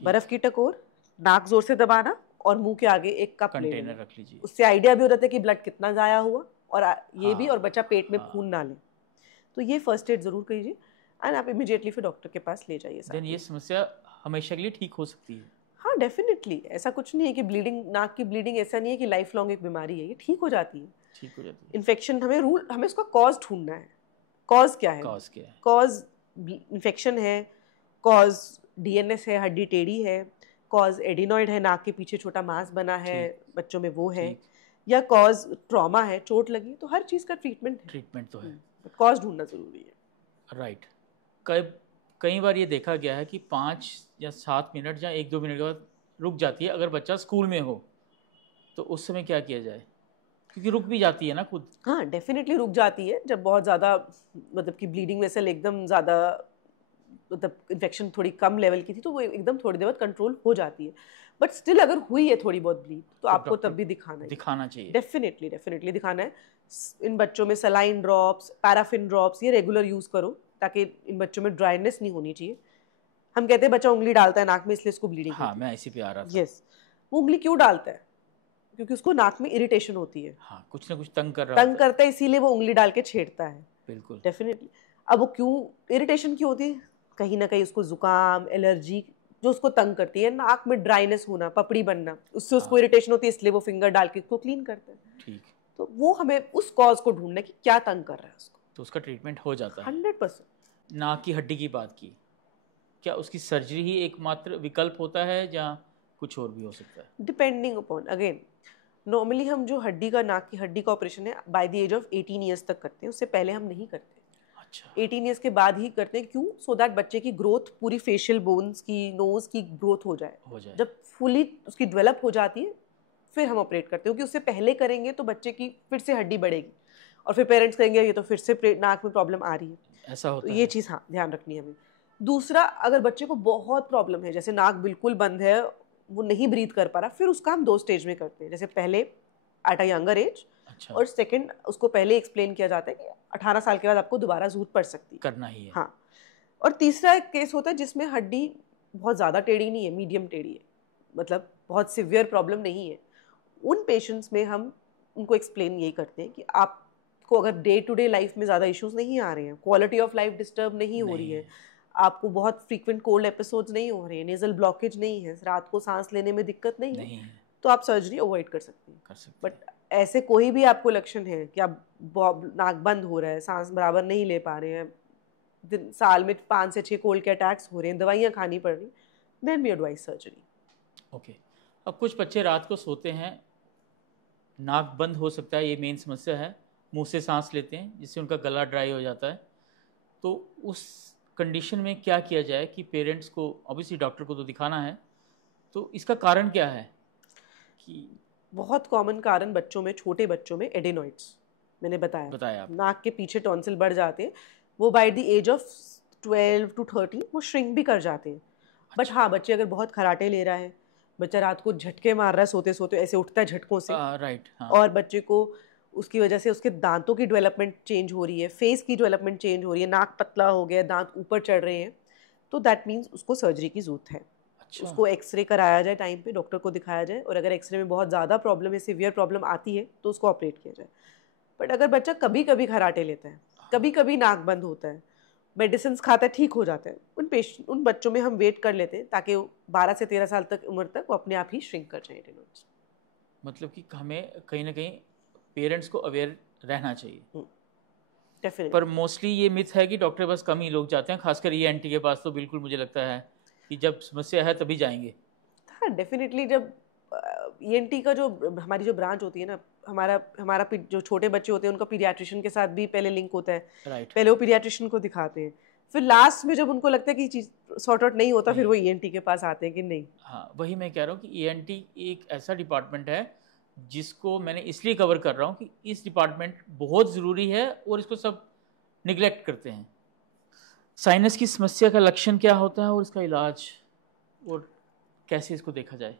बर्फ की टकोर, नाक जोर से दबाना, और मुंह के आगे एक कप ले कंटेनर लेना। रख लीजिए। उससे आइडिया भी हो जाता है कि ब्लड कितना जाया हुआ, और ये भी, हाँ, और बच्चा पेट में हाँ। खून ना ले। तो ये फर्स्ट एड जरूर कीजिए, एंड आप इमीडिएटली फिर डॉक्टर के पास ले जाइए साथ देन ये में। समस्या हमेशा के लिए ठीक हो सकती है? हाँ, डेफिनेटली। ऐसा कुछ नहीं है कि ब्लीडिंग, नाक की ब्लीडिंग ऐसा नहीं है कि लाइफ लॉन्ग एक बीमारी है, ये ठीक हो जाती है। ठीक हो जाती है। इन्फेक्शन, हमें उसका कॉज ढूंढना है। कॉज क्या है? कॉज क्या है? कॉज इन्फेक्शन है, कॉज डीएनएस है, हड्डी टेढ़ी है, कॉज एडिनॉइड है, नाक के पीछे छोटा मांस बना है, बच्चों में वो है, ठीक। या कॉज ट्रॉमा है, चोट लगी, तो हर चीज़ का ट्रीटमेंट है। ट्रीटमेंट तो है। कॉज ढूंढना जरूरी है। राइट। कई बार ये देखा गया है कि 5 या 7 मिनट या 1-2 मिनट के बाद रुक जाती है, अगर बच्चा स्कूल में हो तो उस समय क्या किया जाए? क्योंकि रुक भी जाती है ना खुद। हाँ, डेफिनेटली रुक जाती है जब बहुत ज़्यादा, मतलब कि ब्लीडिंग वेसल एकदम ज़्यादा, मतलब इन्फेक्शन थोड़ी कम लेवल की थी, तो वो एकदम थोड़ी देर बाद कंट्रोल हो जाती है। बट स्टिल अगर हुई है थोड़ी बहुत ब्लीड, तो आपको तब भी दिखाना चाहिए। डेफिनेटली दिखाना है। इन बच्चों में सलाइन ड्रॉप्स, पैराफिन ड्रॉप्स, ये रेगुलर यूज़ करो, ताकि इन बच्चों में ड्राइनेस नहीं होनी चाहिए। हम कहते हैं बच्चा उंगली डालता है नाक में इसलिए इसको ब्लीडिंग हाँ, होती मैं इसी पे आ रहा है। था। यस, वो उंगली क्यों डालता है? क्योंकि उसको नाक में इरिटेशन होती है, हाँ, कुछ ना कुछ तंग कर रहा तंग होता है। करता है, इसीलिए वो उंगली डाल के छेड़ता है। बिल्कुल। डेफिनेटली। अब वो क्यों इरिटेशन क्यों होती है? कहीं ना कहीं उसको जुकाम, एलर्जी जो उसको तंग करती है, नाक में ड्राइनेस होना, पपड़ी बनना, उससे उसको इरिटेशन होती है, इसलिए वो फिंगर डाल के उसको क्लीन करता है। ठीक। तो वो हमें उस कॉज को ढूंढना है कि क्या तंग कर रहा है उसको। तो उसका ट्रीटमेंट हो जाता है। 100%। नाक की हड्डी की बात की, क्या उसकी सर्जरी ही एकमात्र विकल्प होता है या कुछ और भी हो सकता है? डिपेंडिंग अपॉन, अगेन, नॉर्मली हम जो हड्डी का, नाक की हड्डी का ऑपरेशन है by the age of 18 years तक करते हैं, उससे पहले हम नहीं करते। अच्छा। 18 ईयर्स के बाद ही करते हैं। क्यों? सो दैट बच्चे की ग्रोथ, पूरी फेशियल बोन्स की, नोज की ग्रोथ हो जाए। जब फुली उसकी डेवलप हो जाती है फिर हम ऑपरेट करते हैं, क्योंकि उससे पहले करेंगे तो बच्चे की फिर से हड्डी बढ़ेगी और फिर पेरेंट्स कहेंगे ये तो फिर से नाक में प्रॉब्लम आ रही है। ऐसा होता तो है। ये चीज़, हाँ, ध्यान रखनी है हमें। दूसरा, अगर बच्चे को बहुत प्रॉब्लम है, जैसे नाक बिल्कुल बंद है, वो नहीं ब्रीथ कर पा रहा, फिर उसका हम 2 स्टेज में करते हैं। जैसे पहले एट अ यंगर एज, अच्छा, और सेकंड उसको पहले एक्सप्लेन किया जाता है कि 18 साल के बाद आपको दोबारा जरूरत पड़ सकती है, करना ही है। हाँ। और तीसरा एक केस होता है जिसमें हड्डी बहुत ज़्यादा टेढ़ी नहीं है, मीडियम टेढ़ी है, मतलब बहुत सिवियर प्रॉब्लम नहीं है। उन पेशेंट्स में हम उनको एक्सप्लेन यही करते हैं कि आपको अगर डे टू डे लाइफ में ज़्यादा इश्यूज नहीं आ रहे हैं, क्वालिटी ऑफ लाइफ डिस्टर्ब नहीं हो रही है, आपको बहुत फ्रीक्वेंट कोल्ड एपिसोड्स नहीं हो रहे हैं, नेजल ब्लॉकेज नहीं है, रात को सांस लेने में दिक्कत नहीं है, तो आप सर्जरी अवॉइड कर सकते हैं। बट ऐसे कोई भी आपको लक्षण है कि आप नाक बंद हो रहा है, सांस बराबर नहीं ले पा रहे हैं, साल में 5 से 6 कोल्ड के अटैक्स हो रहे हैं, दवाइयाँ खानी पड़ रही, then we advise surgery. Okay. अब कुछ बच्चे रात को सोते हैं, नाक बंद हो सकता है, ये मेन समस्या है, मुंह से सांस लेते हैं जिससे उनका गला ड्राई हो जाता है। तो उस कंडीशन में क्या किया जाए कि पेरेंट्स को, ऑब्वियसली डॉक्टर को तो दिखाना है, तो इसका कारण क्या है? कि बहुत कॉमन कारण बच्चों में, छोटे बच्चों में एडेनॉइड्स, मैंने बताया आपने। नाक के पीछे टॉन्सिल बढ़ जाते हैं, वो by the age of 12 to 13 वो श्रिंक भी कर जाते हैं। बट हाँ, बच्चे अगर बहुत खराटे ले रहा है, बच्चा रात को झटके मार रहा है, सोते सोते ऐसे उठता है झटकों से, राइट, हाँ। और बच्चे को उसकी वजह से उसके दांतों की डेवलपमेंट चेंज हो रही है, फेस की डेवलपमेंट चेंज हो रही है, नाक पतला हो गया, दांत ऊपर चढ़ रहे हैं, तो दैट मीन्स उसको सर्जरी की जरूरत है। अच्छा। उसको एक्सरे कराया जाए, टाइम पे डॉक्टर को दिखाया जाए, और अगर एक्सरे में बहुत ज़्यादा प्रॉब्लम है, सिवियर प्रॉब्लम आती है, तो उसको ऑपरेट किया जाए। बट अगर बच्चा कभी कभी खराटे लेता है, कभी कभी नाक बंद होता है, मेडिसिन खाता है, ठीक हो जाता है, उन बच्चों में हम वेट कर लेते हैं ताकि 12 से 13 साल तक उम्र तक वो अपने आप ही श्रिंक कर जाए एडेनॉइड्स। मतलब कि हमें कहीं ना कहीं पेरेंट्स को अवेयर रहना चाहिए। डेफिनेटली। पर मोस्टली ये मिथ है कि डॉक्टर बस कम ही लोग जाते हैं, खासकर ENT के पास तो बिल्कुल मुझे लगता है कि जब समस्या है तभी जाएंगे। हाँ, डेफिनेटली। जब ENT का जो हमारी जो ब्रांच होती है ना, हमारा जो छोटे बच्चे होते हैं उनका पीडियाट्रिशियन के साथ भी पहले लिंक होता है। राइट। पहले वो पीडियाट्रिशियन को दिखाते हैं, फिर लास्ट में जब उनको लगता है कि चीज़ सॉर्ट आउट नहीं होता, फिर वो ENT के पास आते हैं कि नहीं। हाँ, वही मैं कह रहा हूँ कि ENT एक ऐसा डिपार्टमेंट है जिसको मैंने इसलिए कवर कर रहा हूँ कि इस डिपार्टमेंट बहुत ज़रूरी है और इसको सब निगलेक्ट करते हैं। साइनस की समस्या का लक्षण क्या होता है और इसका इलाज, और कैसे इसको देखा जाए?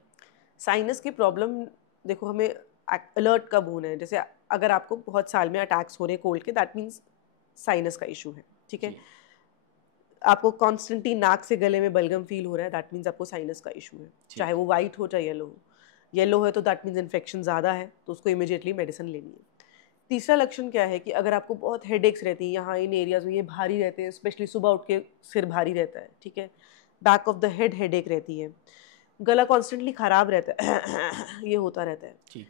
साइनस की प्रॉब्लम, देखो, हमें अलर्ट कब होना है? जैसे अगर आपको बहुत साल में अटैक्स हो रहे हैं कोल्ड के, दैट मीन्स साइनस का इशू है, ठीक है। आपको कॉन्स्टेंटली नाक से गले में बलगम फील हो रहा है, दैट मीन्स आपको साइनस का इशू है, चाहे वो वाइट हो चाहे येलो हो। येलो है तो दैट मीन्स इन्फेक्शन ज़्यादा है, तो उसको इमीडिएटली मेडिसिन लेनी है। तीसरा लक्षण क्या है कि अगर आपको बहुत हेडेक्स रहती हैं, यहाँ इन एरियाज में ये भारी रहते हैं, स्पेशली सुबह उठ के सिर भारी रहता है, ठीक है, back of the head headache रहती है, गला कॉन्स्टेंटली ख़राब रहता है ये होता रहता है, ठीक।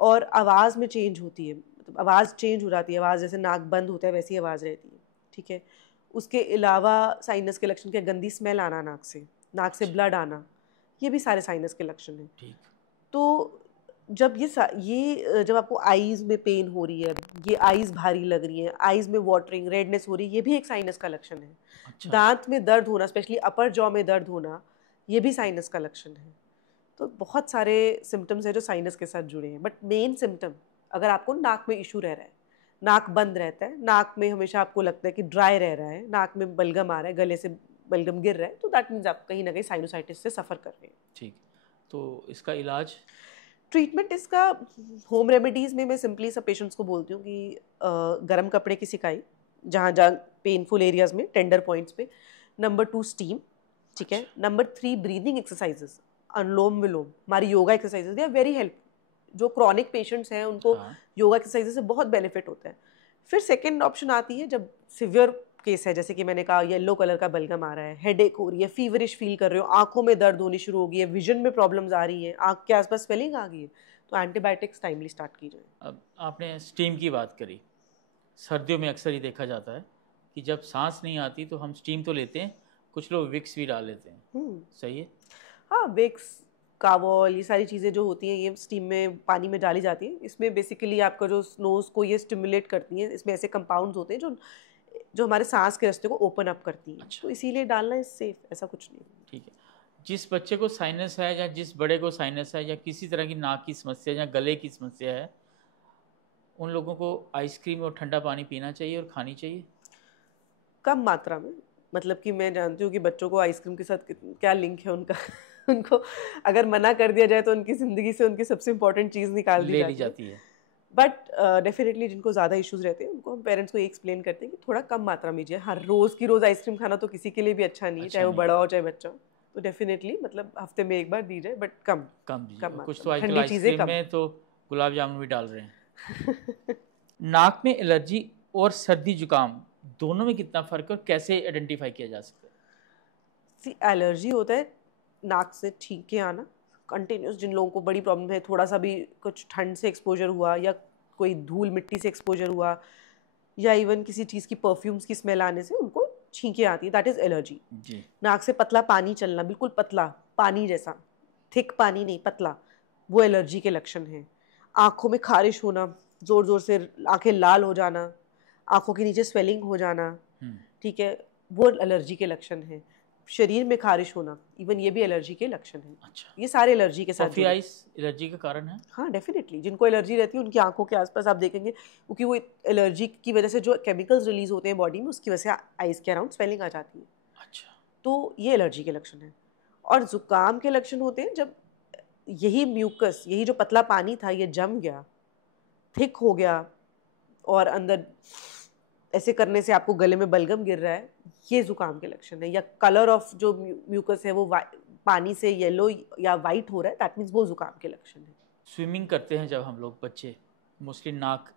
और आवाज़ में चेंज होती है, मतलब आवाज़ चेंज हो जाती है, आवाज़ जैसे नाक बंद होता है वैसी आवाज़ रहती है, ठीक है। उसके अलावा साइनस के लक्षण क्या, गंदी स्मेल आना नाक से ब्लड आना, ये भी सारे साइनस के लक्षण हैं। ठीक। तो जब जब आपको आईज में पेन हो रही है, ये आईज भारी लग रही है, आईज में वाटरिंग, रेडनेस हो रही है, ये भी एक साइनस का लक्षण है। अच्छा। दांत में दर्द होना, स्पेशली अपर जॉ में दर्द होना, ये भी साइनस का लक्षण है। तो बहुत सारे सिम्टम्स हैं जो साइनस के साथ जुड़े हैं, बट मेन सिम्टम, अगर आपको नाक में इशू रह रहा है, नाक बंद रहता है, नाक में हमेशा आपको लगता है कि ड्राई रह रहा है, नाक में बलगम आ रहा है, गले से बलगम गिर रहा है, तो दैट मीन्स आप कहीं ना कहीं साइनोसाइटिस से सफ़र कर रहे हैं। ठीक। तो इसका इलाज? ट्रीटमेंट इसका होम रेमेडीज़ में मैं सिंपली सब पेशेंट्स को बोलती हूँ कि गर्म कपड़े की सिकाई जहाँ जहाँ पेनफुल एरियाज़ में, टेंडर पॉइंट्स पे। नंबर 2 स्टीम, ठीक है। नंबर 3 ब्रीदिंग एक्सरसाइजेस, अनुलोम विलोम, हमारी yoga exercises, they are very help. जो क्रॉनिक पेशेंट्स हैं उनको योगा एक्सरसाइजेस से बहुत बेनिफिट होता है। फिर सेकेंड ऑप्शन आती है जब सिवियर केस है, जैसे कि मैंने कहा येलो कलर का बलगम आ रहा है, हेडेक हो रही है, फीवरिश फील कर रहे हो, आंखों में दर्द होनी शुरू हो गई है, विजन में प्रॉब्लम्स आ रही हैं, आंख के आसपास स्वेलिंग आ गई है, तो एंटीबायोटिक्स टाइमली स्टार्ट की जाए। अब आपने स्टीम की बात करी, सर्दियों में अक्सर ही देखा जाता है कि जब सांस नहीं आती तो हम स्टीम तो लेते हैं, कुछ लोग विक्स भी डाल लेते हैं, सही है? हाँ, विक्स, कावॉल, ये सारी चीज़ें जो होती हैं ये स्टीम में, पानी में डाली जाती हैं। इसमें बेसिकली आपका जो नोज़ को ये स्टिमुलेट करती हैं, इसमें ऐसे कंपाउंड्स होते हैं जो जो हमारे सांस के रास्ते को ओपन अप करती हैं। अच्छा। तो इसीलिए डालना इज सेफ, ऐसा कुछ नहीं। ठीक है। जिस बच्चे को साइनस है या जिस बड़े को साइनस है या किसी तरह की नाक की समस्या या गले की समस्या है, उन लोगों को आइसक्रीम और ठंडा पानी पीना चाहिए और खानी चाहिए? कम मात्रा में, मतलब कि मैं जानती हूँ कि बच्चों को आइसक्रीम के साथ क्या लिंक है उनका उनको अगर मना कर दिया जाए तो उनकी ज़िंदगी से उनकी सबसे इम्पोर्टेंट चीज़ निकाल दी ले ली जाती है। जाती है। बट डेफिनेटली जिनको ज़्यादा इश्यूज रहते हैं उनको हम पेरेंट्स को ये एक्सप्लेन करते हैं कि थोड़ा कम मात्रा में लीजिए। हर रोज़ की रोज़ आइसक्रीम खाना तो किसी के लिए भी अच्छा नहीं है, अच्छा चाहे वो नहीं बड़ा है, हो चाहे बच्चा हो। तो डेफिनेटली मतलब हफ्ते में एक बार दी जाए, बट कम कम दीजिए। कम और कुछ मात्रा तो में, आजकल ठंडी चीज़ें आइसक्रीम कम। में तो गुलाब जामुन भी डाल रहे हैं। नाक में एलर्जी और सर्दी जुकाम दोनों में कितना फ़र्क है और कैसे आइडेंटिफाई किया जा सकता है? सी एलर्जी होता है नाक से छींके आना कंटिन्यूस। जिन लोगों को बड़ी प्रॉब्लम है, थोड़ा सा भी कुछ ठंड से एक्सपोजर हुआ या कोई धूल मिट्टी से एक्सपोजर हुआ या इवन किसी चीज़ की परफ्यूम्स की स्मेल आने से उनको छींके आती है, दैट इज़ एलर्जी। जी। नाक से पतला पानी चलना, बिल्कुल पतला पानी जैसा, थिक पानी नहीं, पतला, वो एलर्जी के लक्षण हैं। आँखों में खारिश होना, ज़ोर ज़ोर से आँखें लाल हो जाना, आँखों के नीचे स्वेलिंग हो जाना, हुँ। ठीक है, वो एलर्जी के लक्षण हैं। शरीर में खारिश होना, इवन ये भी एलर्जी के लक्षण हैं। अच्छा। ये सारे एलर्जी के साथ पफी जुड़े। आइज़ एलर्जी का कारण है? हाँ, डेफिनेटली जिनको एलर्जी रहती है उनकी आंखों के आसपास आप देखेंगे, क्योंकि वो एलर्जी की वजह से जो केमिकल्स रिलीज होते हैं बॉडी में, उसकी वजह से आइज के अराउंड स्वेलिंग आ जाती है। अच्छा। तो ये एलर्जी के लक्षण हैं। और जुकाम के लक्षण होते हैं जब यही म्यूकस, यही जो पतला पानी था, ये जम गया, थिक हो गया और अंदर ऐसे करने से आपको गले में बलगम गिर रहा है, ये जुकाम के लक्षण है। या कलर ऑफ जो म्यूकस है वो पानी से येलो या वाइट हो रहा है, दैट मीन्स वो जुकाम के लक्षण है। स्विमिंग करते हैं जब हम लोग बच्चे, मोस्टली नाक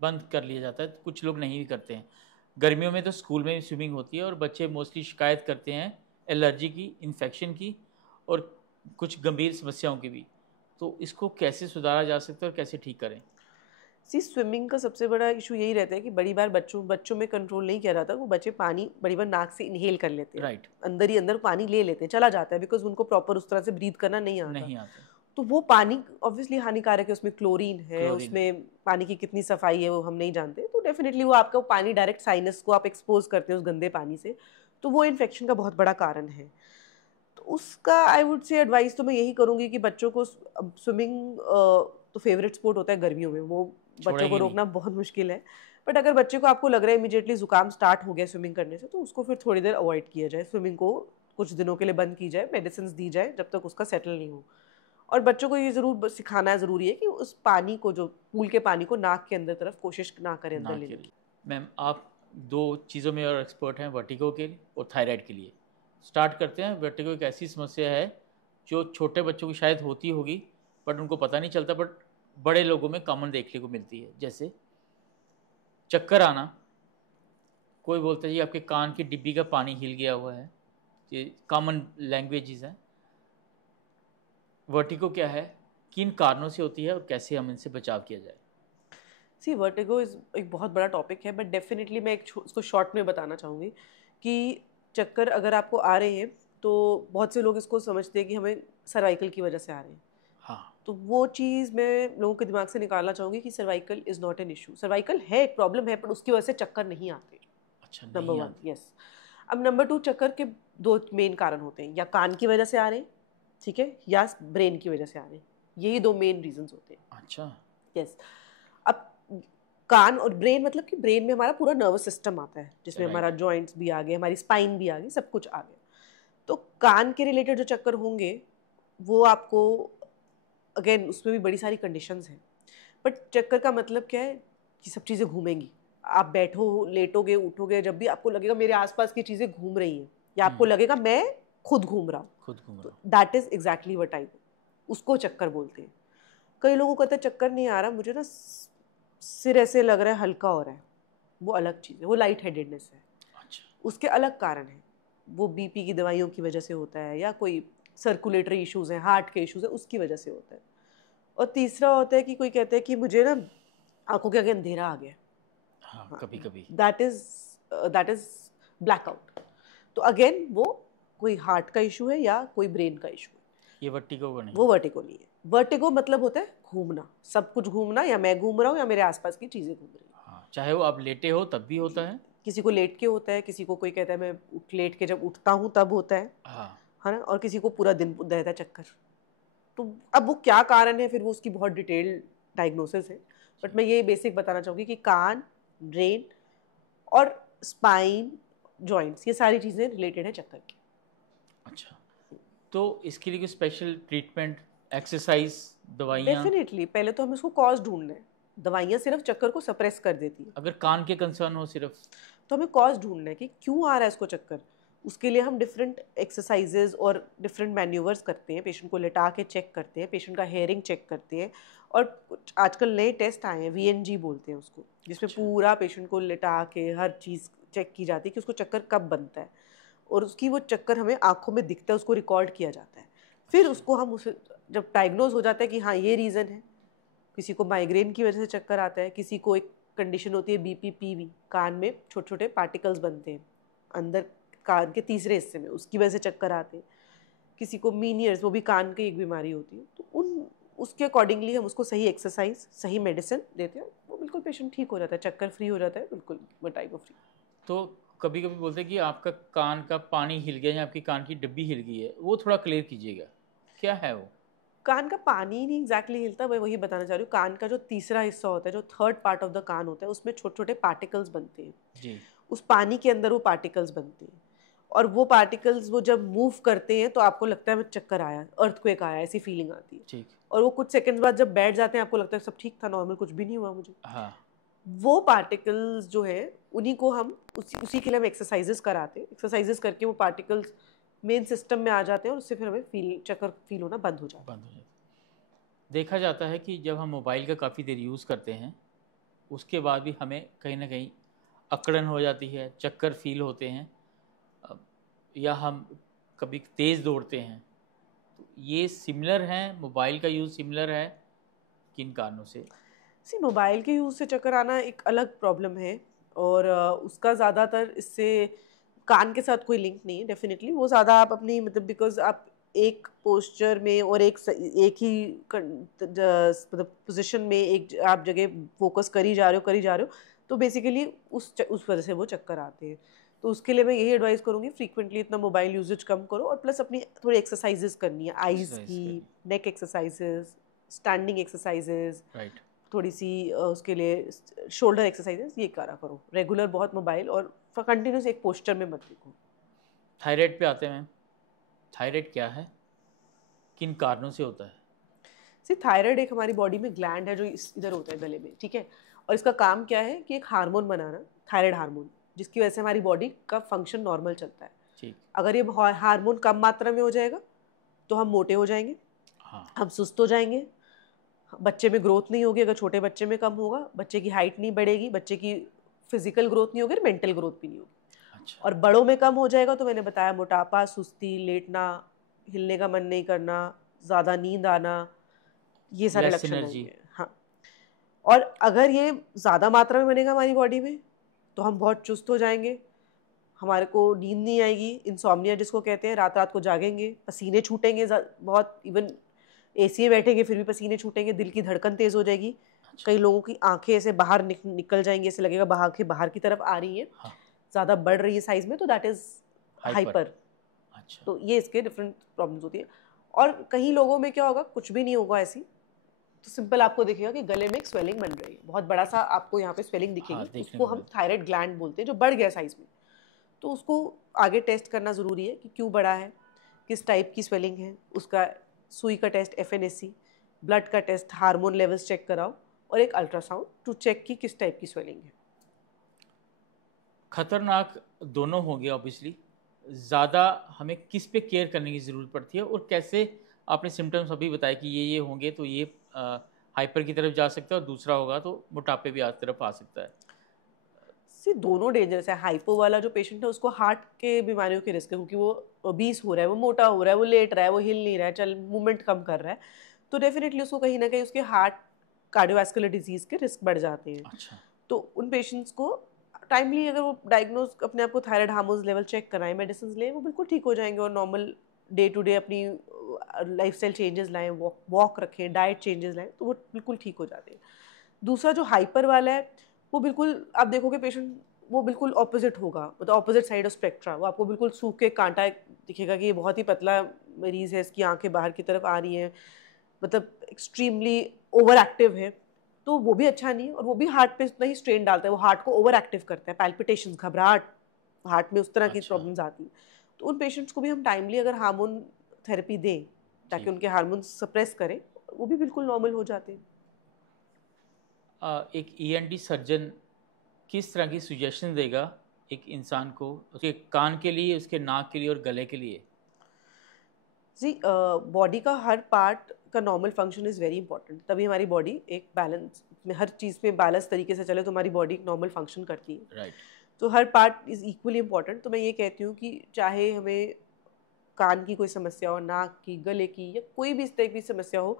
बंद कर लिया जाता है, तो कुछ लोग नहीं भी करते हैं। गर्मियों में तो स्कूल में भी स्विमिंग होती है और बच्चे मोस्टली शिकायत करते हैं एलर्जी की, इन्फेक्शन की और कुछ गंभीर समस्याओं की भी। तो इसको कैसे सुधारा जा सकता है और कैसे ठीक करें? सी स्विमिंग का सबसे बड़ा इशू यही रहता है कि बड़ी बार बच्चों में कंट्रोल नहीं किया जाता। वो बच्चे पानी बड़ी बार नाक से इनहेल कर लेते हैं, राइट। अंदर ही अंदर पानी ले लेते हैं, चला जाता है, बिकॉज उनको प्रॉपर उस तरह से ब्रीथ करना नहीं आता। नहीं आता। तो वो पानी ऑब्वियसली हानिकारक है, उसमें क्लोरीन है, क्लोरीन है। उसमें पानी की कितनी सफाई है वो हम नहीं जानते। तो डेफिनेटली वो आपका पानी डायरेक्ट साइनस को आप एक्सपोज करते हैं उस गंदे पानी से, तो वो इन्फेक्शन का बहुत बड़ा कारण है। तो उसका आई वुड से एडवाइस तो मैं यही करूँगी कि बच्चों को स्विमिंग तो फेवरेट स्पोर्ट होता है गर्मियों में, वो बच्चों को छोड़ेंगे नहीं। रोकना बहुत मुश्किल है। बट अगर बच्चे को आपको लग रहा है इमीडिएटली जुकाम स्टार्ट हो गया स्विमिंग करने से, तो उसको फिर थोड़ी देर अवॉइड किया जाए, स्विमिंग को कुछ दिनों के लिए बंद की जाए, मेडिसिन दी जाए जब तक उसका सेटल नहीं हो। और बच्चों को ये ज़रूर सिखाना ज़रूरी है कि उस पानी को, जो पूल के पानी को, नाक के अंदर तरफ कोशिश ना करें अंदर नाक के लेने लिए। की। मैम, आप 2 चीज़ों में और एक्सपर्ट हैं, वर्टिगो के लिए और थायराइड के लिए। स्टार्ट करते हैं। वर्टिगो एक ऐसी समस्या है जो छोटे बच्चों की शायद होती होगी बट उनको पता नहीं चलता, बट बड़े लोगों में कॉमन देखने को मिलती है। जैसे चक्कर आना, कोई बोलता है जी आपके कान की डिब्बी का पानी हिल गया हुआ है, ये कॉमन लैंग्वेजेस हैं। वर्टिगो क्या है, किन कारणों से होती है और कैसे हम इनसे बचाव किया जाए? सी वर्टिगो इज़ एक बहुत बड़ा टॉपिक है, बट डेफिनेटली मैं इसको शॉर्ट में बताना चाहूँगी कि चक्कर अगर आपको आ रहे हैं तो बहुत से लोग इसको समझते हैं कि हमें सर्वाइकल की वजह से आ रहे हैं। हाँ। तो वो चीज़ मैं लोगों के दिमाग से निकालना चाहूँगी कि cervical is not an issue. Cervical है, एक प्रॉब्लम है, पर उसकी वजह से चक्कर नहीं आते। अच्छा, नंबर नहीं वन, आते। यस। अब नंबर टू, चक्कर के दो मेन कारण होते हैं, या कान की वजह से आ रहे हैं, ठीक है, या ब्रेन की वजह से आ रहे हैं। यही दो मेन रीजंस होते हैं। अच्छा। यस। अब कान और ब्रेन, मतलब कि ब्रेन में हमारा पूरा नर्वस सिस्टम आता है, जिसमें हमारा राइट। जॉइंट्स भी आ गए, हमारी स्पाइन भी आ गई, सब कुछ आ गया। तो कान के रिलेटेड जो चक्कर होंगे वो आपको, अगेन उसमें भी बड़ी सारी कंडीशंस हैं, बट चक्कर का मतलब क्या है कि सब चीज़ें घूमेंगी। आप बैठो, लेटोगे, उठोगे, जब भी आपको लगेगा मेरे आसपास की चीज़ें घूम रही हैं, या आपको लगेगा मैं खुद घूम रहा हूँ, खुद घूम तो रहा हूँ। That is exactly what I, उसको चक्कर बोलते हैं। कई लोगों को कहते हैं चक्कर नहीं आ रहा, मुझे ना सिर ऐसे लग रहा है, हल्का हो रहा है, वो अलग चीज़ है, वो लाइट हेडेडनेस है, अच्छा। उसके अलग कारण है। वो बीपी की दवाइयों की वजह से होता है, या कोई सर्कुलेटरी इश्यूज हैं, हार्ट के इश्यूज हैं, उसकी वजह से होता है। और तीसरा होता है कि कोई कहता है कि मुझे ना आंखों के आगे अंधेरा आ गया। हाँ, हाँ, कभी कभी। That is blackout. तो अगेन वो कोई हार्ट का इशू है या कोई ब्रेन का इशू है, ये वर्टिगो का नहीं वो है। वर्टिगो नहीं है। वर्टिगो मतलब होता है घूमना, सब कुछ घूमना, या मैं घूम रहा हूँ या मेरे आसपास की चीज़ें घूम रही हैं। हाँ, चाहे वो आप लेटे हो तब भी होता जी। है। किसी को लेट के होता है, किसी को कोई कहता है मैं लेट के जब उठता हूँ तब होता हाँ। है ना, और किसी को पूरा दिन रहता है चक्कर। तो अब वो क्या कारण है, फिर वो उसकी बहुत डिटेल डायग्नोसिस है, बट मैं ये बेसिक बताना चाहूँगी कि कान, ब्रेन और स्पाइन, जॉइंट्स, ये सारी चीज़ें रिलेटेड है चक्कर की। अच्छा। तो इसके लिए कोई स्पेशल ट्रीटमेंट, एक्सरसाइज, दवाइयाँ? डेफिनेटली पहले तो हमें उसको कॉज ढूंढना है। दवाइयाँ सिर्फ चक्कर को सप्रेस कर देती है, अगर कान के कंसर्न हो सिर्फ? तो हमें कॉज ढूंढना है कि क्यों आ रहा है इसको चक्कर। उसके लिए हम डिफरेंट एक्सरसाइजेज और डिफरेंट मैन्यूवर्स करते हैं, पेशेंट को लेटा के चेक करते हैं, पेशेंट का हेयरिंग चेक करते हैं, और कुछ आजकल नए टेस्ट आए हैं, VNG बोलते हैं उसको, जिसमें अच्छा। पूरा पेशेंट को लेटा के हर चीज़ चेक की जाती है कि उसको चक्कर कब बनता है, और उसकी वो चक्कर हमें आंखों में दिखता है, उसको रिकॉर्ड किया जाता है। फिर अच्छा। उसको हम उसे जब डायग्नोज हो जाता है कि हाँ ये रीज़न है, किसी को माइग्रेन की वजह से चक्कर आता है, किसी को एक कंडीशन होती है BPPV, कान में छोटे छोटे पार्टिकल्स बनते हैं अंदर कान के तीसरे हिस्से में, उसकी वजह से चक्कर आते हैं, किसी को मीनियर्स, वो भी कान की एक बीमारी होती है। तो उसके अकॉर्डिंगली हम उसको सही एक्सरसाइज, सही मेडिसिन देते हैं, वो बिल्कुल पेशेंट ठीक हो जाता है, चक्कर फ्री हो जाता है, बिल्कुल वो टाइप ऑफ फ्री। तो कभी कभी बोलते हैं कि आपका कान का पानी हिल गया या आपकी कान की डिब्बी हिल गई है, वो थोड़ा क्लियर कीजिएगा, क्या है वो? कान का पानी नहीं एग्जैक्टली हिलता, मैं वही बताना चाह रही हूँ। कान का जो तीसरा हिस्सा होता है, जो थर्ड पार्ट ऑफ द कान होता है, उसमें छोटे छोटे पार्टिकल्स बनते हैं। जी। उस पानी के अंदर वो पार्टिकल्स बनते हैं, और वो पार्टिकल्स वो जब मूव करते हैं तो आपको लगता है मैं चक्कर आया, अर्थक्वेक आया, ऐसी फीलिंग आती है। ठीक। और वो कुछ सेकंड्स बाद जब बैठ जाते हैं, आपको लगता है सब ठीक था, नॉर्मल, कुछ भी नहीं हुआ मुझे। हाँ। वो पार्टिकल्स जो है, उन्हीं को हम उसी के लिए हम एक्सरसाइजेस कराते हैं। एक्सरसाइजेस करके वो पार्टिकल्स मेन सिस्टम में आ जाते हैं, और उससे फिर हमें चक्कर फील होना बंद हो जाता है। बंद हो जाता है। देखा जाता है कि जब हम मोबाइल का काफ़ी देर यूज़ करते हैं, उसके बाद भी हमें कहीं ना कहीं अकड़न हो जाती है, चक्कर फील होते हैं, या हम कभी तेज़ दौड़ते हैं। तो ये सिमिलर हैं, मोबाइल का यूज़ सिमिलर है किन कारणों से? मोबाइल के यूज़ से चक्कर आना एक अलग प्रॉब्लम है, और उसका ज़्यादातर इससे कान के साथ कोई लिंक नहीं है। डेफिनेटली वो ज़्यादा आप अपनी, मतलब बिकॉज आप एक पोस्चर में और एक ही मतलब पोजीशन में एक आप जगह फोकस करी जा रहे हो, तो बेसिकली उस वजह से वो चक्कर आते हैं। तो उसके लिए मैं यही एडवाइस करूँगी, फ्रीक्वेंटली इतना मोबाइल यूजेज कम करो, और प्लस अपनी थोड़ी एक्सरसाइजेज करनी है, आइज़ एक्सरसाइज की, करनी। नेक एक्सरसाइजेज, स्टैंडिंग एक्सरसाइजेज, राइट। थोड़ी सी उसके लिए शोल्डर एक्सरसाइजेस, ये करा करो रेगुलर, बहुत मोबाइल और कंटिन्यूस एक पोस्चर में मत देखो। थायराइड पे आते हैं। थायराइड क्या है, किन कारणों से होता है? थायराइड एक हमारी बॉडी में ग्लैंड है जो इधर होता है गले में, ठीक है, और इसका काम क्या है कि एक हार्मोन बनाना, थायराइड हार्मोन, जिसकी वजह से हमारी बॉडी का फंक्शन नॉर्मल चलता है। ठीक। अगर ये हार्मोन कम मात्रा में हो जाएगा तो हम मोटे हो जाएंगे, हाँ। हम सुस्त हो जाएंगे, बच्चे में ग्रोथ नहीं होगी, अगर छोटे बच्चे में कम होगा, बच्चे की हाइट नहीं बढ़ेगी, बच्चे की फिजिकल ग्रोथ नहीं होगी, मेंटल ग्रोथ भी नहीं होगी। अच्छा। और बड़ों में कम हो जाएगा तो मैंने बताया, मोटापा, सुस्ती, लेटना, हिलने का मन नहीं करना, ज़्यादा नींद आना, ये सारे लेस लक्षण एनर्जी। आएंगे। हाँ, और अगर ये ज़्यादा मात्रा में बनेगा हमारी बॉडी में, तो हम बहुत चुस्त हो जाएंगे, हमारे को नींद नहीं आएगी, इंसोम्निया जिसको कहते हैं, रात रात को जागेंगे, पसीने छूटेंगे बहुत, इवन AC में बैठेंगे फिर भी पसीने छूटेंगे, दिल की धड़कन तेज़ हो जाएगी, अच्छा। कई लोगों की आंखें ऐसे बाहर निकल जाएंगी, ऐसे लगेगा आंखें बाहर की तरफ आ रही हैं, हाँ। ज़्यादा बढ़ रही है साइज में, तो दैट इज़ हाइपर। अच्छा। तो ये इसके डिफरेंट प्रॉब्लम्स होती है। और कई लोगों में क्या होगा, कुछ भी नहीं होगा ऐसी, तो सिंपल आपको दिखेगा कि गले में एक स्वेलिंग बन रही है, बहुत बड़ा सा आपको यहाँ पे स्वेलिंग दिखेगी, हाँ, देखने उसको को हम मिलता थायराइड ग्लैंड बोलते हैं, जो बढ़ गया साइज में। तो उसको आगे टेस्ट करना ज़रूरी है कि क्यों बढ़ा है, किस टाइप की स्वेलिंग है, उसका सुई का टेस्ट FNAC, ब्लड का टेस्ट, हार्मोन लेवल्स चेक कराओ, और एक अल्ट्रासाउंड टू चेक की किस टाइप की स्वेलिंग है। खतरनाक दोनों होंगे ऑब्वियसली, ज़्यादा हमें किस पे केयर करने की ज़रूरत पड़ती है, और कैसे? आपने सिम्टम्स अभी बताया कि ये होंगे तो ये हाइपर की तरफ जा सकता है, और दूसरा होगा तो मोटापे भी तरफ आ सकता है। दोनों डेंजरस है। हाइपो वाला जो पेशेंट है उसको हार्ट के बीमारियों के रिस्क है, क्योंकि वो ओबीस हो रहा है, वो मोटा हो रहा है, वो लेट रहा है, वो हिल नहीं रहा है, चल मूवमेंट कम कर रहा है, तो डेफिनेटली उसको कहीं ना कहीं उसके हार्ट, कार्डियोवास्कुलर डिजीज़ के रिस्क बढ़ जाते हैं। अच्छा। तो उन पेशेंट्स को टाइमली अगर वो डायग्नोज, अपने आप को थायराइड हार्मोन्स लेवल चेक कराएं, मेडिसिन लें, वो बिल्कुल ठीक हो जाएंगे, और नॉर्मल डे टू डे अपनी लाइफस्टाइल चेंजेस लाएं, वॉक रखें, डाइट चेंजेस लाएं, तो वो बिल्कुल ठीक हो जाते हैं। दूसरा जो हाइपर वाला है, वो बिल्कुल आप देखोगे पेशेंट, वो बिल्कुल ऑपोजिट होगा, मतलब ऑपोजिट साइड ऑफ स्पेक्ट्रा, वो आपको बिल्कुल सूख के कांटा दिखेगा कि ये बहुत ही पतला मरीज़ है, इसकी आंखें बाहर की तरफ आ रही हैं, मतलब एक्सट्रीमली ओवर एक्टिव है, तो वो भी अच्छा नहीं है, और वो भी हार्ट पे उतना ही स्ट्रेन डालता है, वो हार्ट को ओवर एक्टिव करता है, पैल्पिटेशन, घबराहट हार्ट में, उस तरह की अच्छा। प्रॉब्लम्स आती हैं। तो उन पेशेंट्स को भी हम टाइमली अगर हार्मोन थेरेपी दें ताकि जी। उनके हार्मोन्स सप्रेस करें, वो भी बिल्कुल नॉर्मल हो जाते हैं। एक ईएनटी सर्जन किस तरह की सजेशन देगा एक इंसान को उसके कान के लिए, उसके नाक के लिए और गले के लिए? जी, बॉडी का हर पार्ट का normal function is very important, तभी हमारी बॉडी एक बैलेंस में, हर चीज़ में बैलेंस तरीके से चले तो हमारी बॉडी एक नॉर्मल फंक्शन करती है। राइट। तो हर पार्ट इज़ इक्वली इंपॉर्टेंट। तो मैं ये कहती हूँ कि चाहे हमें कान की कोई समस्या हो, नाक की, गले की, या कोई भी इस तरह की समस्या हो,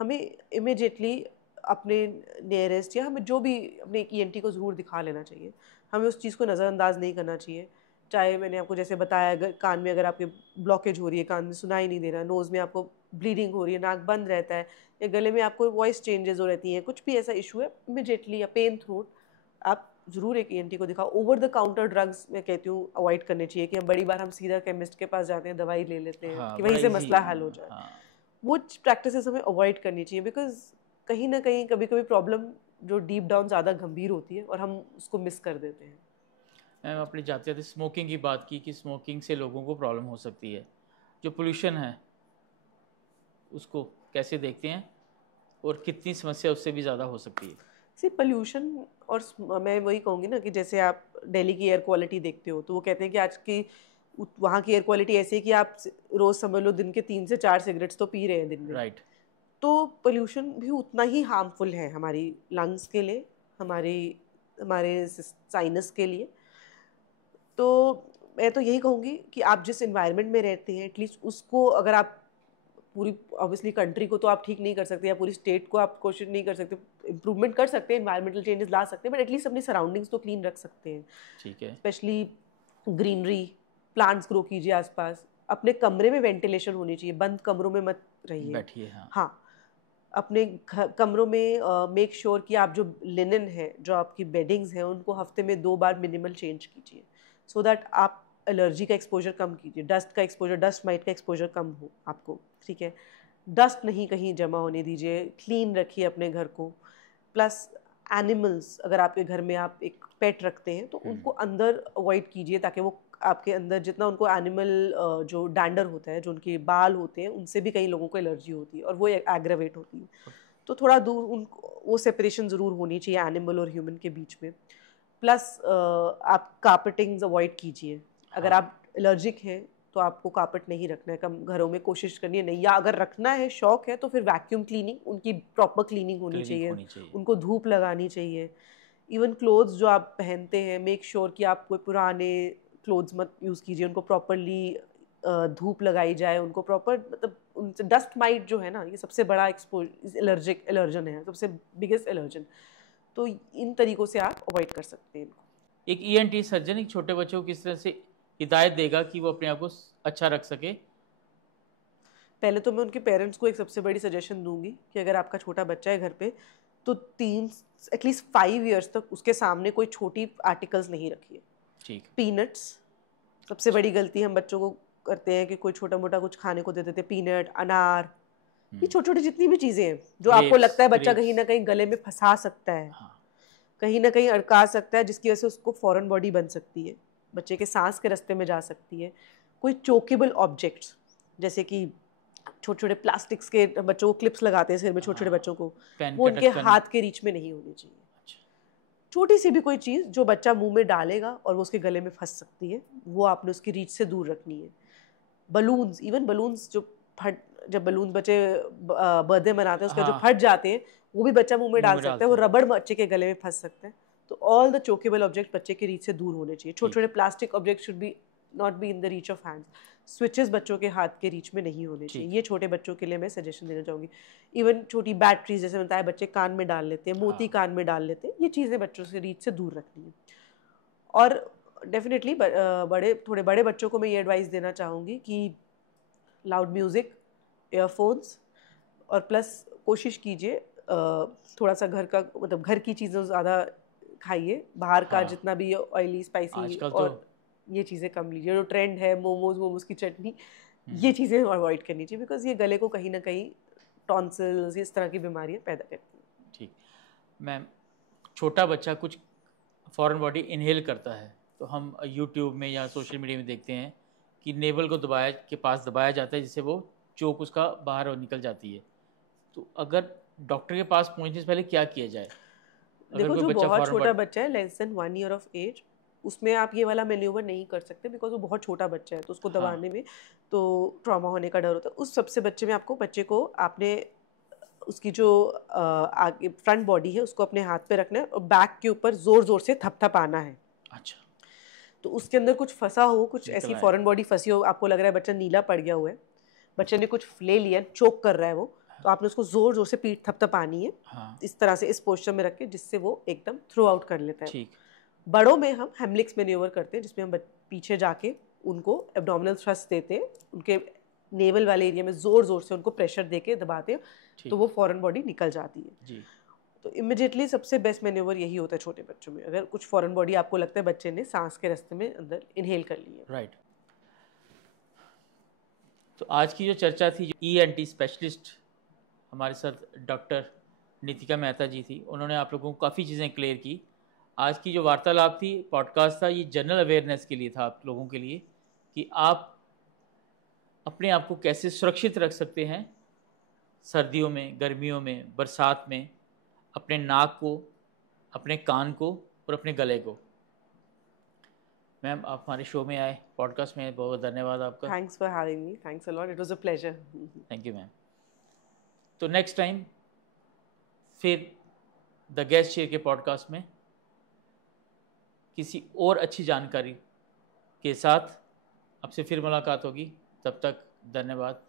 हमें इमिडिएटली अपने नियरेस्ट या हमें जो भी अपने एक ईएनटी को ज़रूर दिखा लेना चाहिए। हमें उस चीज़ को नज़रअंदाज नहीं करना चाहिए। चाहे मैंने आपको जैसे बताया, अगर कान में अगर आपके ब्लॉकेज हो रही है, कान में सुनाई नहीं दे रहा, नोज़ में आपको ब्लीडिंग हो रही है, नाक बंद रहता है, या गले में आपको वॉइस चेंजेस हो रहती हैं, कुछ भी ऐसा इशू है, इमिडिएटली, या पेन थ्रोट, आप ज़रूर एक ईएनटी को दिखाओ। ओवर द काउंटर ड्रग्स मैं कहती हूँ अवॉइड करने चाहिए, कि हम बड़ी बार हम सीधा केमिस्ट के पास जाते हैं, दवाई ले लेते हैं हाँ, कि बड़ा वहीं से इजी। मसला हल हो जाए। हाँ। वो प्रैक्टिसेस हमें अवॉइड करनी चाहिए, बिकॉज कहीं ना कहीं कभी कभी प्रॉब्लम जो डीप डाउन ज़्यादा गंभीर होती है और हम उसको मिस कर देते हैं। मैम, अपने जाते जाते स्मोकिंग की बात की कि स्मोकिंग से लोगों को प्रॉब्लम हो सकती है। जो पोल्यूशन है उसको कैसे देखते हैं और कितनी समस्या उससे भी ज़्यादा हो सकती है? सी पोल्यूशन, और मैं वही कहूँगी ना कि जैसे आप दिल्ली की एयर क्वालिटी देखते हो, तो वो कहते हैं कि आज की वहाँ की एयर क्वालिटी ऐसी है कि आप रोज़ समझ लो दिन के 3 से 4 सिगरेट्स तो पी रहे हैं दिन में। राइट। तो पोल्यूशन भी उतना ही हार्मफुल है हमारी लंग्स के लिए, हमारी हमारे साइनस के लिए। तो मैं तो यही कहूँगी कि आप जिस एनवायरनमेंट में रहते हैं, एटलीस्ट उसको, अगर आप पूरी ऑब्वियसली कंट्री को तो आप ठीक नहीं कर सकते, या पूरी स्टेट को आप कोशिश नहीं कर सकते, इम्प्रूवमेंट कर सकते हैं, एनवायरमेंटल चेंजेस ला सकते हैं, बट एटलीस्ट अपनी सराउंडिंग्स तो क्लीन रख सकते हैं। ठीक है। स्पेशली ग्रीनरी, प्लांट्स ग्रो कीजिए आसपास, अपने कमरे में वेंटिलेशन होनी चाहिए, बंद कमरों में मत रहिए। बैठिए। हाँ। हाँ, अपने कमरों में मेक श्योर कि आप जो लिनन है, जो आपकी बेडिंग्स हैं, उनको हफ्ते में 2 बार मिनिमल चेंज कीजिए, सो दैट आप एलर्जी का एक्सपोजर कम कीजिए, डस्ट का एक्सपोजर, डस्ट माइट का एक्सपोजर कम हो आपको। ठीक है, डस्ट नहीं कहीं जमा होने दीजिए, क्लीन रखिए अपने घर को। प्लस एनिमल्स, अगर आपके घर में आप एक पेट रखते हैं तो उनको अंदर अवॉइड कीजिए, ताकि वो आपके अंदर जितना उनको एनिमल जो डैंडर होता है, जो उनके बाल होते हैं, उनसे भी कई लोगों को एलर्जी होती है और वो एग्रावेट होती है। तो थोड़ा दूर उनको वो सेपरेशन ज़रूर होनी चाहिए एनिमल और ह्यूमन के बीच में। प्लस आप कार्पेटिंग्स अवॉइड कीजिए। अगर हाँ। आप एलर्जिक हैं तो आपको कार्पेट नहीं रखना है, कम घरों में कोशिश करनी है नहीं, या अगर रखना है, शौक है, तो फिर वैक्यूम क्लीनिंग, उनकी प्रॉपर क्लीनिंग होनी क्लिनिक चाहिए, होनी चाहिए। उनको धूप लगानी चाहिए। इवन क्लोथ्स जो आप पहनते हैं, मेक श्योर कि आप कोई पुराने क्लोथ्स मत यूज़ कीजिए, उनको प्रॉपरली धूप लगाई जाए, उनको प्रॉपर, मतलब उनसे डस्ट माइट जो है ना, ये सबसे बड़ा एक्सपोज एलर्जन है, सबसे बिगेस्ट एलर्जन। तो इन तरीक़ों से आप अवॉइड कर सकते हैं इनको। एक ईएनटी सर्जन एक छोटे बच्चों को किस तरह से हिदायत देगा कि वो अपने आप को अच्छा रख सके? पहले तो मैं उनके पेरेंट्स को एक सबसे बड़ी सजेशन दूंगी कि अगर आपका छोटा बच्चा है घर पे, तो 3 एटलीस्ट 5 ईयर्स तक उसके सामने कोई छोटी आर्टिकल्स नहीं रखिए। ठीक। पीनट्स, सबसे बड़ी गलती हम बच्चों को करते हैं कि कोई छोटा मोटा कुछ खाने को दे देते, पीनट, अनार, ये छोटी छोटी जितनी भी चीज़ें हैं जो आपको ग्रेप्स। लगता है बच्चा कहीं ग्रेप्स। ना कहीं गले में फंसा सकता है, हाँ। कहीं ना कहीं अड़का सकता है, जिसकी वजह से उसको फॉरेन बॉडी बन सकती है, बच्चे के सांस के रास्ते में जा सकती है। कोई चोकेबल ऑब्जेक्ट्स, जैसे कि छोटे छोटे प्लास्टिक्स के, बच्चों को क्लिप्स लगाते हैं सिर में, छोटे छोटे हाँ। बच्चों को, पेन वो का उनके ढक्कन। हाथ के रीच में नहीं होनी चाहिए। अच्छा। छोटी सी भी कोई चीज़ जो बच्चा मुंह में डालेगा और वो उसके गले में फंस सकती है, वो आपने उसकी रीच से दूर रखनी है। बलून्स, इवन बलून्स जो फट, जब बलून बच्चे बर्थडे मनाते हैं, उसका जो हाँ, फट जाते हैं, वो भी बच्चा मुंह में मुंह डाल में सकता है, डालते वो हैं। रबड़ बच्चे के गले में फंस सकता है। तो ऑल द चोकेबल ऑब्जेक्ट बच्चे के रीच से दूर होने चाहिए। छोटे ठीक। छोटे plastic object should be not be in the reach of hands. Switches बच्चों के हाथ के रीच में नहीं होने चाहिए। ठीक। ये छोटे बच्चों के लिए मैं सजेशन देना चाहूँगी। इवन छोटी बैटरीज, जैसे बताया, बच्चे कान में डाल लेते हैं, मोती हाँ। कान में डाल लेते हैं, ये चीज़ें बच्चों से रीच से दूर रखनी है। और डेफिनेटली बड़े, थोड़े बड़े बच्चों को मैं ये एडवाइस देना चाहूँगी कि लाउड म्यूज़िक, ईयरफोन्स, और प्लस कोशिश कीजिए थोड़ा सा घर का, मतलब घर की चीज़ें ज़्यादा खाइए, बाहर का हाँ। जितना भी ऑयली स्पाइसी आजकल तो और ये चीज़ें कम लीजिए। जो ट्रेंड है मोमोज की चटनी, ये चीज़ें अवॉइड करनी चाहिए, बिकॉज ये गले को कहीं ना कहीं टॉन्सिल्स, इस तरह की बीमारियाँ पैदा करती हैं। ठीक। मैम, छोटा बच्चा कुछ फॉरेन बॉडी इनहेल करता है तो हम यूट्यूब में या सोशल मीडिया में देखते हैं कि नेवल को पास दबाया जाता है, जिससे वो चोक उसका बाहर निकल जाती है। तो अगर डॉक्टर के पास पहुंचने से पहले क्या किया जाए? अगर देखो, कोई जो बच्चा बहुत फॉरेन छोटा बॉडी, बच्चा है, less than 1 year of age, उसमें आप ये वाला मैन्यूवर नहीं कर सकते, बिकॉज वो बहुत छोटा बच्चा है, तो उसको हाँ दबाने में तो ट्रॉमा होने का डर होता है। उस सबसे बच्चे में आपको बच्चे को आपने उसकी जो आगे फ्रंट बॉडी है उसको अपने हाथ पे रखना है और बैक के ऊपर जोर जोर से थपथपाना है। अच्छा, तो उसके अंदर कुछ फंसा हो, कुछ निकल ऐसी आया। फॉरेन बॉडी फंसी हो, आपको लग रहा है बच्चा नीला पड़ गया हुआ है, बच्चे ने कुछ ले लिया, चोक कर रहा है वो, तो आपने उसको जोर जोर से पीठ थपथपानी है, हाँ इस तरह से, इस पोस्चर में रख के, जिससे वो एकदम थ्रो आउट कर लेता है। ठीक। बड़ों में हम हेमलिक्स मैन्यूवर करते हैं, जिसमें हम पीछे जाके उनको एब्डोमिनल थ्रस्ट देते हैं, उनके नेवल वाले एरिया में जोर जोर से उनको प्रेशर देके दबाते हैं, तो ठीक वो फॉरेन बॉडी निकल जाती है। जी। तो इमिडिएटली सबसे बेस्ट मैन्यूवर यही होता है छोटे बच्चों में, अगर कुछ फॉरेन बॉडी आपको लगता है बच्चे ने सांस के रास्ते में अंदर इनहेल कर ली है। राइट। तो आज की जो चर्चा थी, जो ENT स्पेशलिस्ट हमारे साथ डॉक्टर नितिका मेहता जी थी, उन्होंने आप लोगों को काफ़ी चीज़ें क्लियर की। आज की जो वार्तालाप थी, पॉडकास्ट था, ये जनरल अवेयरनेस के लिए था, आप लोगों के लिए, कि आप अपने आप को कैसे सुरक्षित रख सकते हैं सर्दियों में, गर्मियों में, बरसात में, अपने नाक को, अपने कान को और अपने गले को। मैम, आप हमारे शो में आए, पॉडकास्ट में, बहुत धन्यवाद आपका। Thanks for having me, thanks a lot, it was a pleasure. Thank you ma'am. तो नेक्स्ट टाइम फिर द गेस्ट शेयर के पॉडकास्ट में किसी और अच्छी जानकारी के साथ आपसे फिर मुलाकात होगी। तब तक धन्यवाद।